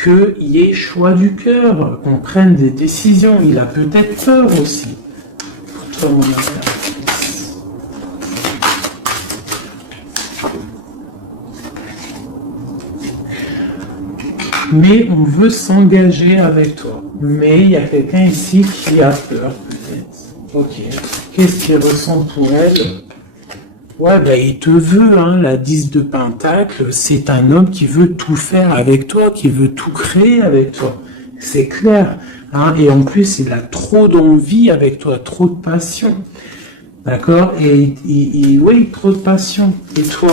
qu'il y ait choix du cœur, qu'on prenne des décisions. Il a peut-être peur aussi. Pour toi, mon impératrice. Mais on veut s'engager avec toi. Mais il y a quelqu'un ici qui a peur, peut-être. Ok. Qu'est-ce qu'il ressent pour elle? Ouais, ben, il te veut, hein, la 10 de Pentacle, c'est un homme qui veut tout faire avec toi, qui veut tout créer avec toi. C'est clair, hein, et en plus, il a trop d'envie avec toi, trop de passion. D'accord? Et oui, trop de passion. Et toi,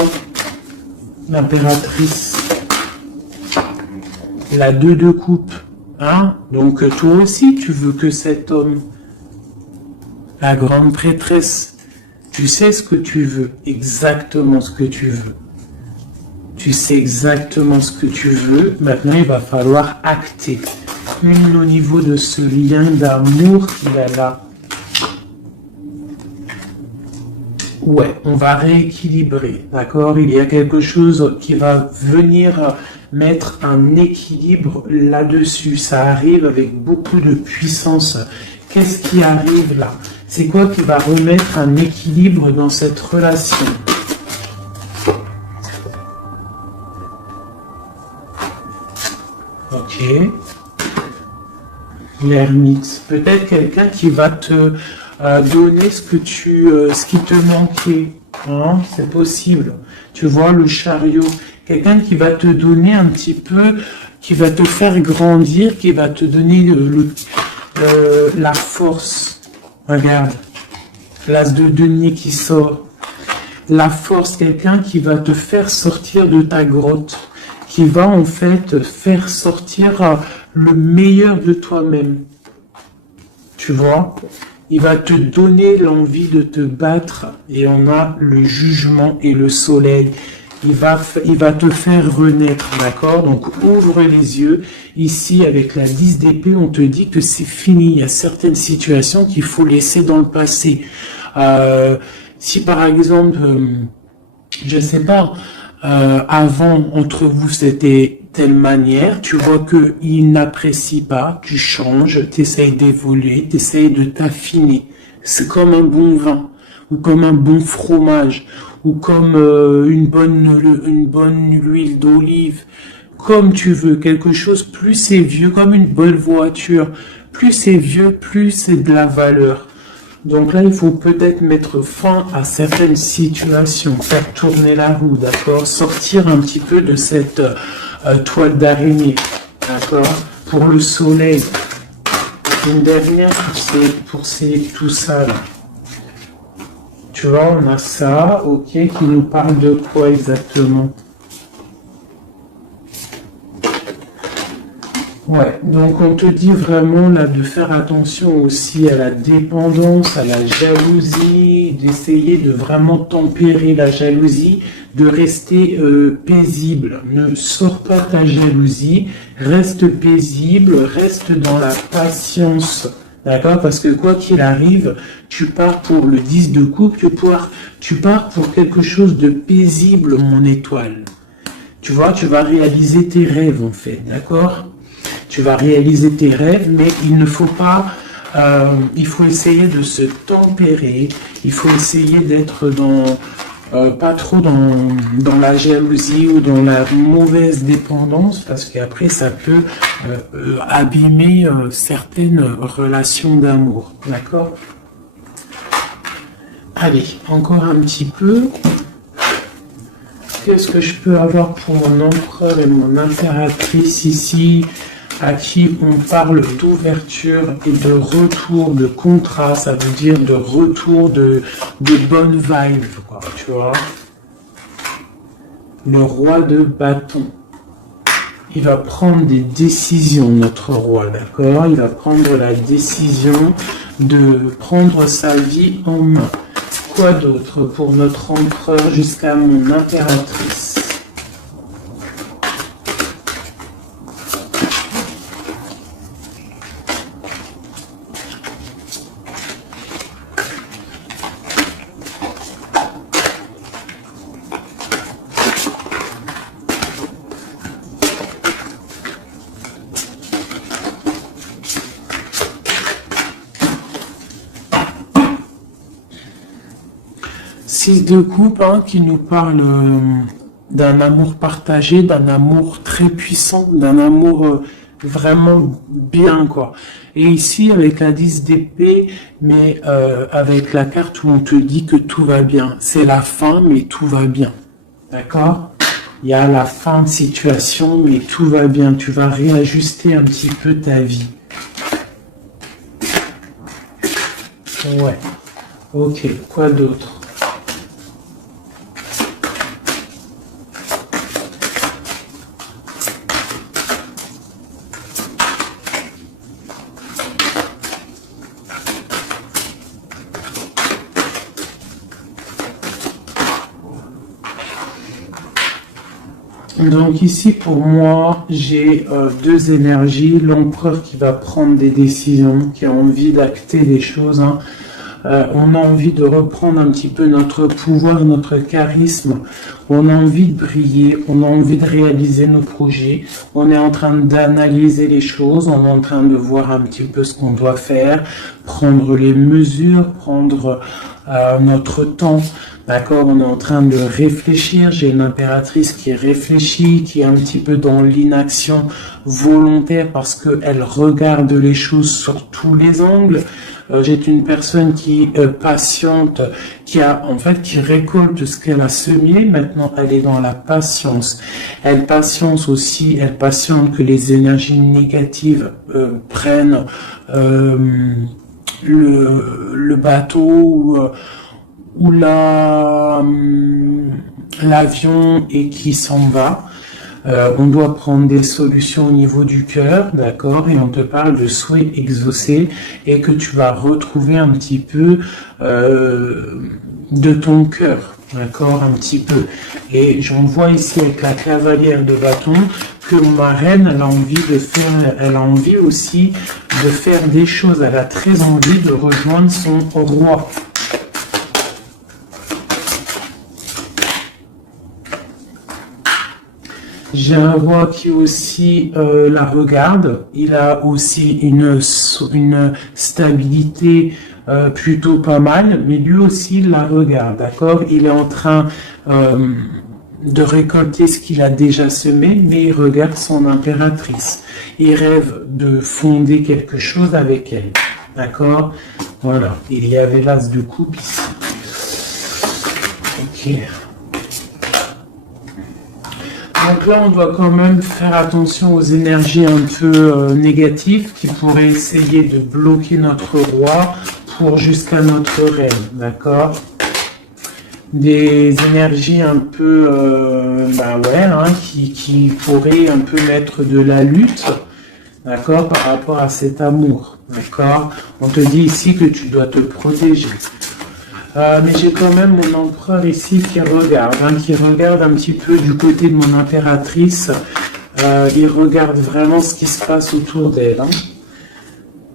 l'impératrice, la 2 de coupe, hein? Donc toi aussi, tu veux que cet homme, la grande prêtresse, tu sais ce que tu veux, exactement ce que tu veux. Tu sais exactement ce que tu veux. Maintenant, il va falloir acter. Une au niveau de ce lien d'amour qu'il a là. Ouais, on va rééquilibrer, d'accord? Il y a quelque chose qui va venir mettre un équilibre là-dessus. Ça arrive avec beaucoup de puissance. Qu'est-ce qui arrive là? C'est quoi qui va remettre un équilibre dans cette relation? Ok. L'ermite. Peut-être quelqu'un qui va te donner ce qui te manquait. Hein? C'est possible. Tu vois, le chariot. Quelqu'un qui va te donner un petit peu, qui va te faire grandir, qui va te donner la force. Regarde, l'as de denier qui sort. La force, quelqu'un qui va te faire sortir de ta grotte, qui va en fait faire sortir le meilleur de toi-même. Tu vois? Il va te donner l'envie de te battre et on a le jugement et le soleil. Il va te faire renaître, d'accord? Donc, ouvre les yeux. Ici, avec la 10 d'épée, on te dit que c'est fini. Il y a certaines situations qu'il faut laisser dans le passé. Si par exemple, je sais pas, avant, entre vous, c'était telle manière, tu vois que il n'apprécie pas, tu changes, tu essayes d'évoluer, tu essayes de t'affiner. C'est comme un bon vin, ou comme un bon fromage, ou comme une bonne huile d'olive, comme tu veux, quelque chose, plus c'est vieux, comme une bonne voiture, plus c'est vieux, plus c'est de la valeur. Donc là, il faut peut-être mettre fin à certaines situations, faire tourner la roue, d'accord? Sortir un petit peu de cette toile d'araignée, d'accord? Pour le soleil. Une dernière pour tout ça là. Tu vois, on a ça, ok, qui nous parle de quoi exactement? Ouais, donc on te dit vraiment là de faire attention aussi à la dépendance, à la jalousie, d'essayer de vraiment tempérer la jalousie, de rester paisible. Ne sors pas ta jalousie, reste paisible, reste dans la patience. D'accord? Parce que quoi qu'il arrive, tu pars pour le 10 de coupe, tu pars pour quelque chose de paisible, mon étoile. Tu vois, tu vas réaliser tes rêves en fait, d'accord? Tu vas réaliser tes rêves, mais il ne faut pas, il faut essayer de se tempérer, il faut essayer d'être pas trop dans la jalousie ou dans la mauvaise dépendance, parce qu'après ça peut abîmer certaines relations d'amour, d'accord? Allez, encore un petit peu. Qu'est-ce que je peux avoir pour mon empereur et mon impératrice ici, à qui on parle d'ouverture et de retour de contrat, ça veut dire de retour de bonnes vibes, quoi, tu vois. Le roi de bâton. Il va prendre des décisions, notre roi, d'accord? Il va prendre la décision de prendre sa vie en main. Quoi d'autre pour notre empereur jusqu'à mon impératrice? Six de coupe qui nous parle d'un amour partagé, d'un amour très puissant, d'un amour vraiment bien, quoi. Et ici, avec la 10 d'épée, mais avec la carte où on te dit que tout va bien. C'est la fin, mais tout va bien. D'accord? Il y a la fin de situation, mais tout va bien. Tu vas réajuster un petit peu ta vie. Ouais. Ok, quoi d'autre? Donc ici, pour moi, j'ai deux énergies. L'empereur qui va prendre des décisions, qui a envie d'acter des choses. On a envie de reprendre un petit peu notre pouvoir, notre charisme. On a envie de briller, on a envie de réaliser nos projets. On est en train d'analyser les choses, on est en train de voir un petit peu ce qu'on doit faire, prendre les mesures, prendre notre temps. D'accord, on est en train de réfléchir. J'ai une impératrice qui réfléchit, qui est un petit peu dans l'inaction volontaire parce qu'elle regarde les choses sur tous les angles. J'ai une personne qui est patiente, qui récolte ce qu'elle a semé. Maintenant, elle est dans la patience. Elle patiente aussi, elle patiente que les énergies négatives prennent le bateau ou l'avion et qui s'en va. On doit prendre des solutions au niveau du cœur, d'accord, et on te parle de souhaits exaucés et que tu vas retrouver un petit peu de ton cœur, d'accord, un petit peu. Et j'en vois ici avec la cavalière de bâton que ma reine, elle a envie aussi de faire des choses. Elle a très envie de rejoindre son roi. J'ai un roi qui aussi la regarde. Il a aussi une stabilité plutôt pas mal, mais lui aussi il la regarde, d'accord? Il est en train de récolter ce qu'il a déjà semé, mais il regarde son impératrice. Il rêve de fonder quelque chose avec elle, d'accord? Voilà, il y avait l'as de coupe ici. Ok. Donc là, on doit quand même faire attention aux énergies un peu négatives qui pourraient essayer de bloquer notre roi pour jusqu'à notre reine, d'accord? Des énergies un peu, qui pourraient un peu mettre de la lutte, d'accord, par rapport à cet amour, d'accord? On te dit ici que tu dois te protéger. Mais j'ai quand même mon empereur ici qui regarde un petit peu du côté de mon impératrice. Il regarde vraiment ce qui se passe autour d'elle.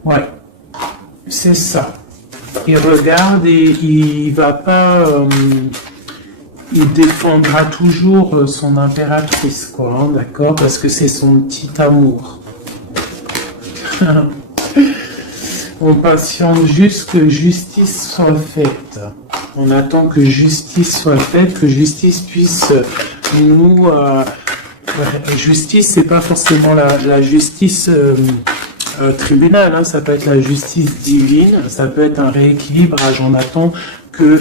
Ouais, c'est ça. Il regarde et il va pas... il défendra toujours son impératrice, quoi, d'accord? Parce que c'est son petit amour. On patiente juste que justice soit faite. On attend que justice soit faite, que justice puisse nous... justice, c'est pas forcément la justice tribunal, ça peut être la justice divine, ça peut être un rééquilibrage. On attend que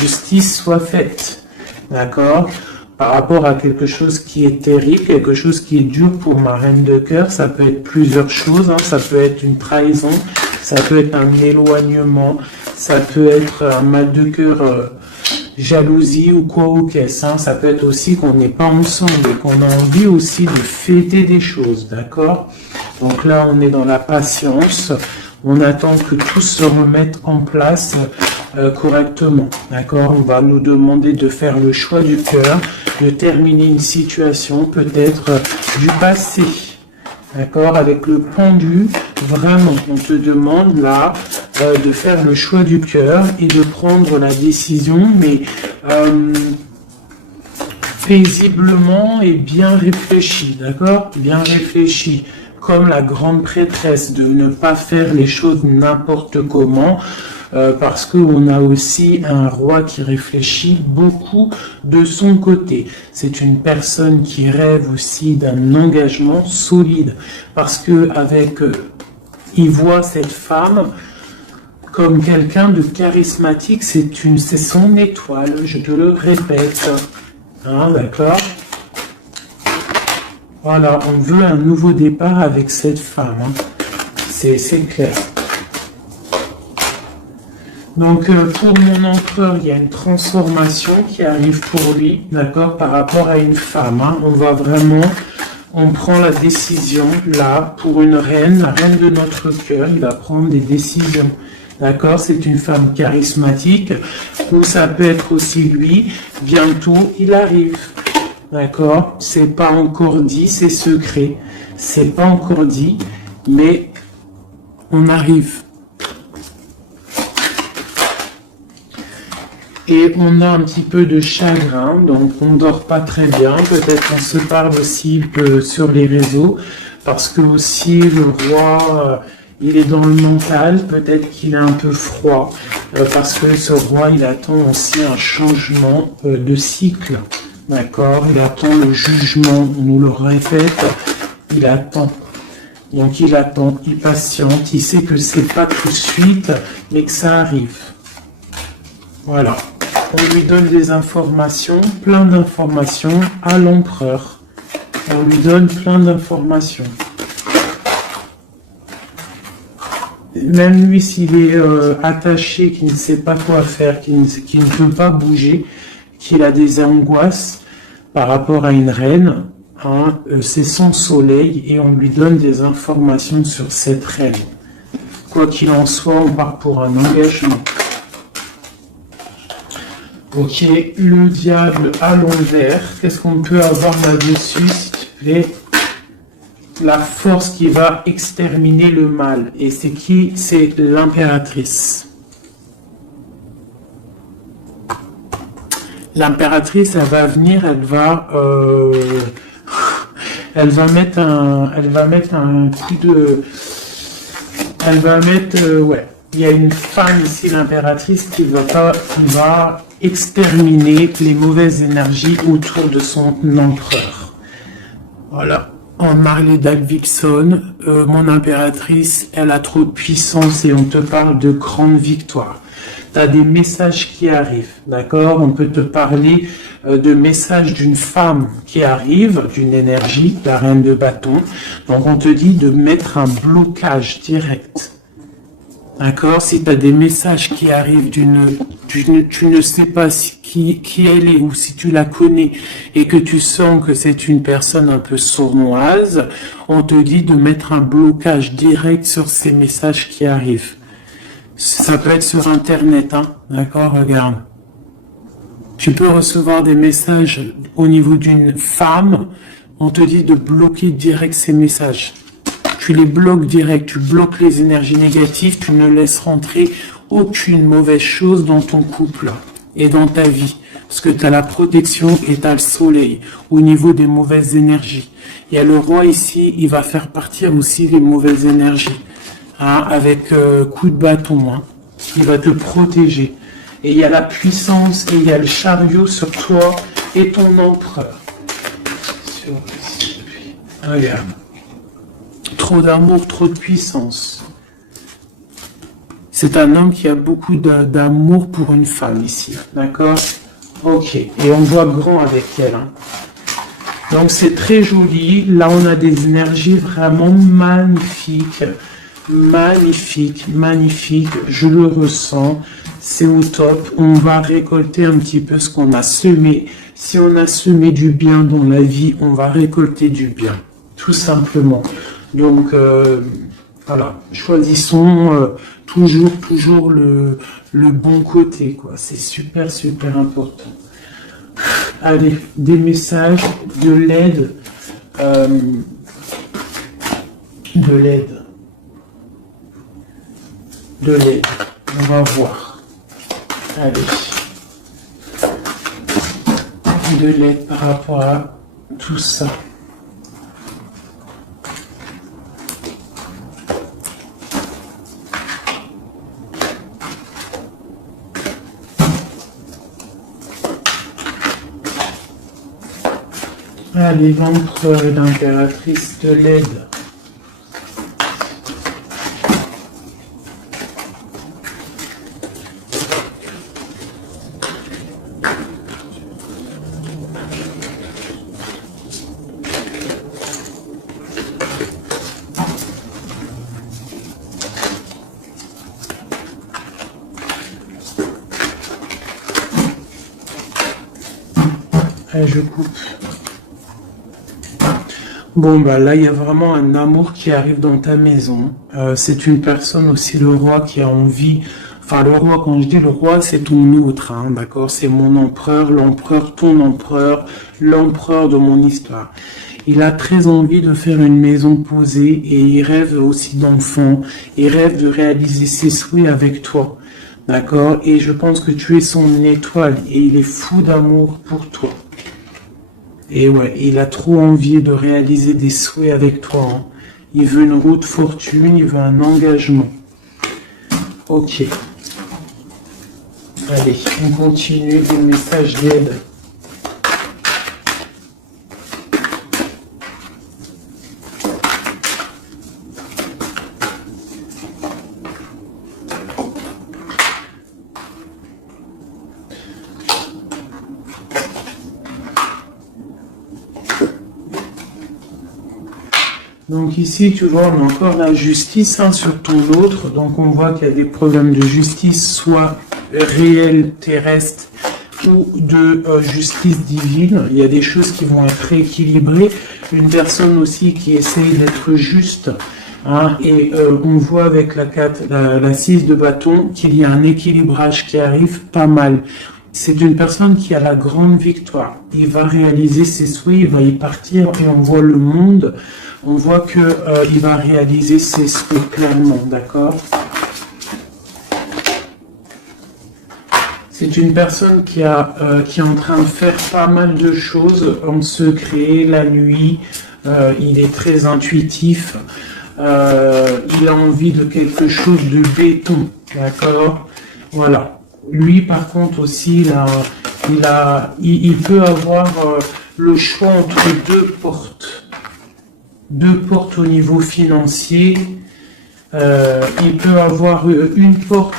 justice soit faite. D'accord ? Par rapport à quelque chose qui est terrible, quelque chose qui est dur pour ma reine de cœur, ça peut être plusieurs choses, ça peut être une trahison, ça peut être un éloignement, ça peut être un mal de cœur, jalousie ou quoi ou qu'est-ce, ça peut être aussi qu'on n'est pas ensemble et qu'on a envie aussi de fêter des choses, d'accord? Donc là, on est dans la patience, on attend que tout se remette en place correctement. D'accord? On va nous demander de faire le choix du cœur, de terminer une situation peut-être du passé. D'accord? Avec le pendu, vraiment, on te demande là de faire le choix du cœur et de prendre la décision, mais paisiblement et bien réfléchi, d'accord? Bien réfléchi, comme la grande prêtresse, de ne pas faire les choses n'importe comment, parce qu'on a aussi un roi qui réfléchit beaucoup de son côté. C'est une personne qui rêve aussi d'un engagement solide, parce que il voit cette femme comme quelqu'un de charismatique, c'est son étoile, je te le répète. Hein, d'accord? Voilà, on veut un nouveau départ avec cette femme. Hein. C'est clair. Donc, pour mon empereur, il y a une transformation qui arrive pour lui, d'accord, par rapport à une femme. Hein. On prend la décision, là, pour une reine, la reine de notre cœur, il va prendre des décisions. D'accord, c'est une femme charismatique, ou ça peut être aussi lui, bientôt il arrive. D'accord, c'est pas encore dit, c'est secret. C'est pas encore dit, mais on arrive. Et on a un petit peu de chagrin, donc on dort pas très bien. Peut-être on se parle aussi sur les réseaux, parce que aussi le roi, il est dans le mental, peut-être qu'il est un peu froid, parce que ce roi, il attend aussi un changement de cycle. D'accord, il attend le jugement, on nous le répète, il attend. Donc il attend, il patiente, il sait que c'est pas tout de suite, mais que ça arrive. Voilà. On lui donne des informations, plein d'informations à l'empereur. On lui donne plein d'informations. Même lui, s'il est attaché, qui ne sait pas quoi faire, qui ne peut pas bouger, qu'il a des angoisses par rapport à une reine, hein, c'est son soleil et on lui donne des informations sur cette reine. Quoi qu'il en soit, on part pour un engagement. Ok, le diable à l'envers, qu'est-ce qu'on peut avoir là-dessus, s'il te plaît? La force qui va exterminer le mal. Et c'est qui? C'est l'impératrice. L'impératrice, elle va venir, elle va mettre un coup de... ouais. Il y a une femme ici, l'impératrice, qui va exterminer les mauvaises énergies autour de son empereur. Voilà. En Marley Davidson, mon impératrice, elle a trop de puissance et on te parle de grandes victoires. Tu as des messages qui arrivent, d'accord? On peut te parler de messages d'une femme qui arrive, d'une énergie, la reine de bâton. Donc on te dit de mettre un blocage direct. D'accord? Si tu as des messages qui arrivent tu ne sais pas qui elle est ou si tu la connais et que tu sens que c'est une personne un peu sournoise, on te dit de mettre un blocage direct sur ces messages qui arrivent. Ça peut être sur Internet, hein? D'accord? Regarde. Tu peux recevoir des messages au niveau d'une femme, on te dit de bloquer direct ces messages. Tu les bloques direct, tu bloques les énergies négatives, tu ne laisses rentrer aucune mauvaise chose dans ton couple et dans ta vie. Parce que tu as la protection et tu as le soleil au niveau des mauvaises énergies. Il y a le roi ici, il va faire partir aussi les mauvaises énergies. Hein, avec coup de bâton. Hein. Il va te protéger. Et il y a la puissance et il y a le chariot sur toi et ton empereur. Regarde. Trop d'amour, trop de puissance. C'est un homme qui a beaucoup d'amour pour une femme ici. D'accord? Ok. Et on voit grand avec elle. Hein. Donc c'est très joli. Là, on a des énergies vraiment magnifiques. Magnifique, magnifique. Je le ressens. C'est au top. On va récolter un petit peu ce qu'on a semé. Si on a semé du bien dans la vie, on va récolter du bien. Tout simplement. Donc, voilà, choisissons toujours le bon côté, quoi. C'est super, super important. Allez, des messages, de l'aide, de l'aide, de l'aide. On va voir. Allez. De l'aide par rapport à tout ça. Allez, l'empereur et l'impératrice de l'aide. Allez, je coupe. Bon, bah là, il y a vraiment un amour qui arrive dans ta maison. C'est une personne aussi, le roi, qui a envie... Enfin, le roi, quand je dis le roi, c'est ton autre, hein, d'accord? C'est mon empereur, l'empereur, ton empereur, l'empereur de mon histoire. Il a très envie de faire une maison posée et il rêve aussi d'enfants. Il rêve de réaliser ses souhaits avec toi, d'accord? Et je pense que tu es son étoile et il est fou d'amour pour toi. Et ouais, il a trop envie de réaliser des souhaits avec toi, hein. Il veut une route fortune, il veut un engagement. Ok. Allez, on continue les messages d'aide. Donc ici, tu vois, on a encore la justice, hein, sur ton autre. Donc on voit qu'il y a des problèmes de justice, soit réels, terrestres, ou de justice divine. Il y a des choses qui vont être rééquilibrées. Une personne aussi qui essaye d'être juste. Hein, et on voit avec la 6 de bâton qu'il y a un équilibrage qui arrive pas mal. C'est une personne qui a la grande victoire. Il va réaliser ses souhaits, il va y partir et on voit le monde. On voit que il va réaliser ses souhaits clairement, d'accord? C'est une personne qui est en train de faire pas mal de choses en secret, la nuit. Il est très intuitif. Il a envie de quelque chose de béton, d'accord? Voilà. Lui, par contre, aussi, il peut avoir le choix entre deux portes. Deux portes au niveau financier. Il peut avoir une porte,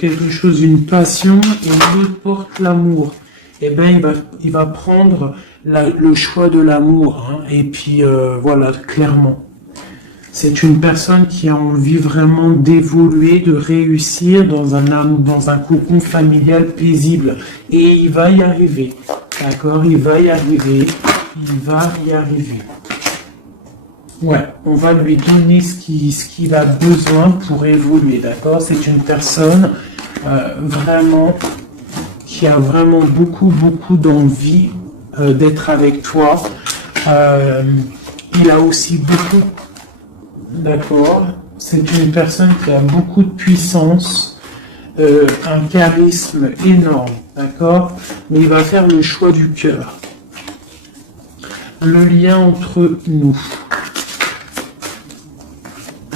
quelque chose, une passion, et l'autre porte l'amour. Eh bien, il va prendre le choix de l'amour. Hein, et puis, voilà, clairement. C'est une personne qui a envie vraiment d'évoluer, de réussir dans un cocon familial paisible. Et il va y arriver. D'accord? Il va y arriver. Il va y arriver. Ouais, on va lui donner ce qu'il a besoin pour évoluer. D'accord? C'est une personne vraiment qui a vraiment beaucoup d'envie d'être avec toi. Il a aussi beaucoup... D'accord, c'est une personne qui a beaucoup de puissance, un charisme énorme, d'accord, mais il va faire le choix du cœur. Le lien entre nous.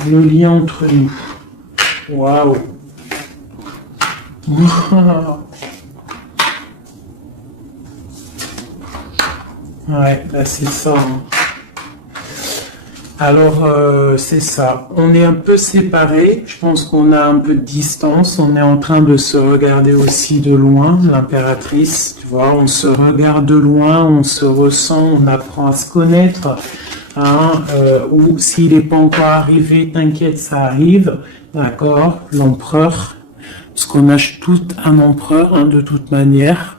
Le lien entre nous. Waouh. Ouais, là c'est ça. Hein. Alors, c'est ça. On est un peu séparés. Je pense qu'on a un peu de distance. On est en train de se regarder aussi de loin, l'impératrice. Tu vois, on se regarde de loin, on se ressent, on apprend à se connaître. Hein, ou s'il n'est pas encore arrivé, t'inquiète, ça arrive. D'accord, l'empereur. Parce qu'on a tout un empereur, hein, de toute manière.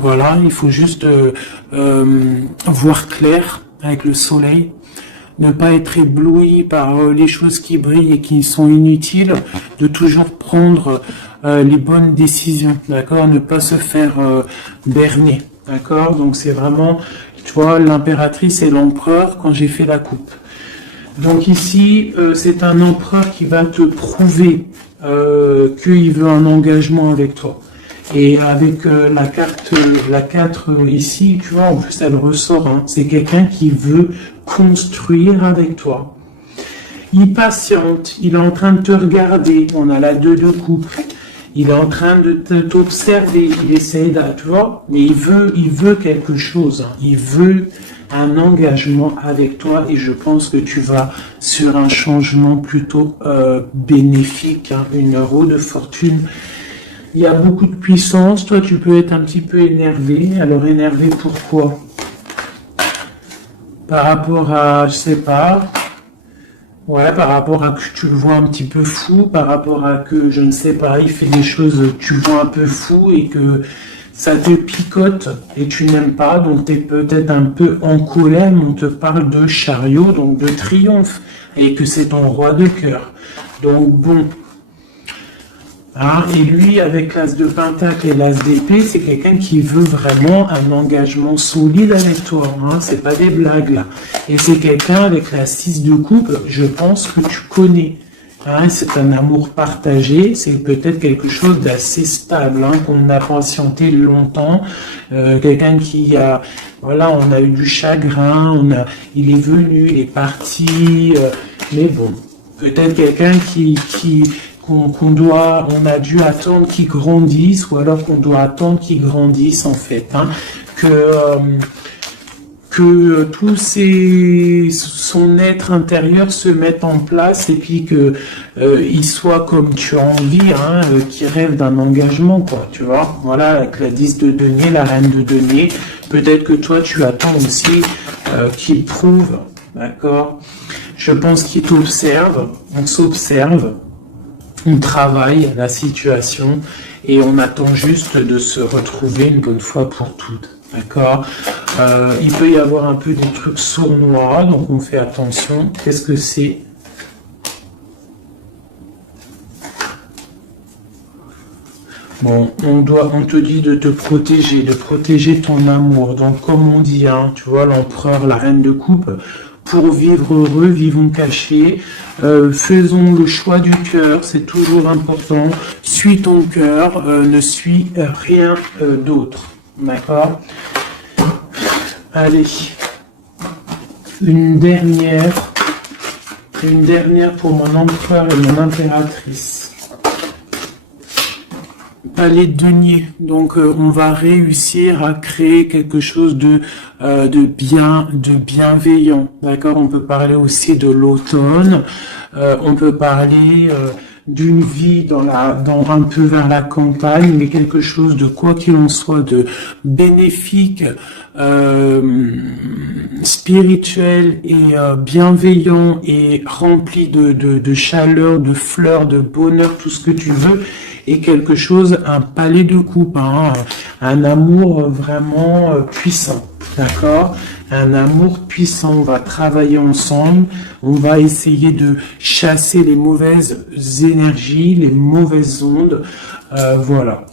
Voilà, il faut juste voir clair avec le soleil. Ne pas être ébloui par les choses qui brillent et qui sont inutiles, de toujours prendre les bonnes décisions, d'accord, ne pas se faire berner, d'accord. Donc c'est vraiment, tu vois, l'impératrice et l'empereur quand j'ai fait la coupe. Donc ici, c'est un empereur qui va te prouver qu'il veut un engagement avec toi. Et avec la 4 ici, tu vois, en plus elle ressort, hein, c'est quelqu'un qui veut construire avec toi. Il patiente, il est en train de te regarder, on a la 2 de coupe, il est en train de t'observer, il essaie de, tu vois, mais il veut quelque chose, hein, il veut un engagement avec toi et je pense que tu vas sur un changement plutôt bénéfique, hein, une roue de fortune. Il y a beaucoup de puissance, toi tu peux être un petit peu énervé. Alors énervé pourquoi? Par rapport à, je sais pas, ouais, par rapport à que tu le vois un petit peu fou, par rapport à que, je ne sais pas, il fait des choses, tu le vois un peu fou et que ça te picote et tu n'aimes pas, donc tu es peut-être un peu en colère, mais on te parle de chariot, donc de triomphe, et que c'est ton roi de cœur. Donc bon. Hein, et lui, avec l'as de pentacle et l'as d'épée, c'est quelqu'un qui veut vraiment un engagement solide avec toi. Hein, c'est pas des blagues là. Et c'est quelqu'un avec la 6 de coupe, je pense que tu connais. Hein, c'est un amour partagé, c'est peut-être quelque chose d'assez stable, hein, qu'on a patienté longtemps. Quelqu'un qui a, voilà, on a eu du chagrin, il est venu, il est parti, mais bon, peut-être quelqu'un on a dû attendre qu'il grandisse, ou alors qu'on doit attendre qu'il grandisse en fait, hein, que son être intérieur se mette en place et puis que il soit comme tu as envie, hein, qui rêve d'un engagement, quoi, tu vois. Voilà, avec la 10 de denier, la reine de denier, peut-être que toi tu attends aussi qu'il prouve, d'accord. Je pense qu'il t'observe, on s'observe. On travaille la situation et on attend juste de se retrouver une bonne fois pour toutes. D'accord. Il peut y avoir un peu des trucs sournois, donc on fait attention. Qu'est-ce que c'est? Bon, on te dit de te protéger, de protéger ton amour. Donc comme on dit, hein, tu vois, l'empereur, la reine de coupe, pour vivre heureux, vivons cachés, faisons le choix du cœur, c'est toujours important. Suis ton cœur, ne suis rien d'autre. D'accord? Allez, une dernière pour mon empereur et mon impératrice. Palais de denier. Donc on va réussir à créer quelque chose de bienveillant. D'accord. On peut parler aussi de l'automne. On peut parler d'une vie dans un peu vers la campagne, mais quelque chose de quoi qu'il en soit de bénéfique, spirituel et bienveillant et rempli de chaleur, de fleurs, de bonheur, tout ce que tu veux. Et quelque chose, un palais de coupe, hein, un amour vraiment puissant, d'accord? Un amour puissant, on va travailler ensemble, on va essayer de chasser les mauvaises énergies, les mauvaises ondes, voilà.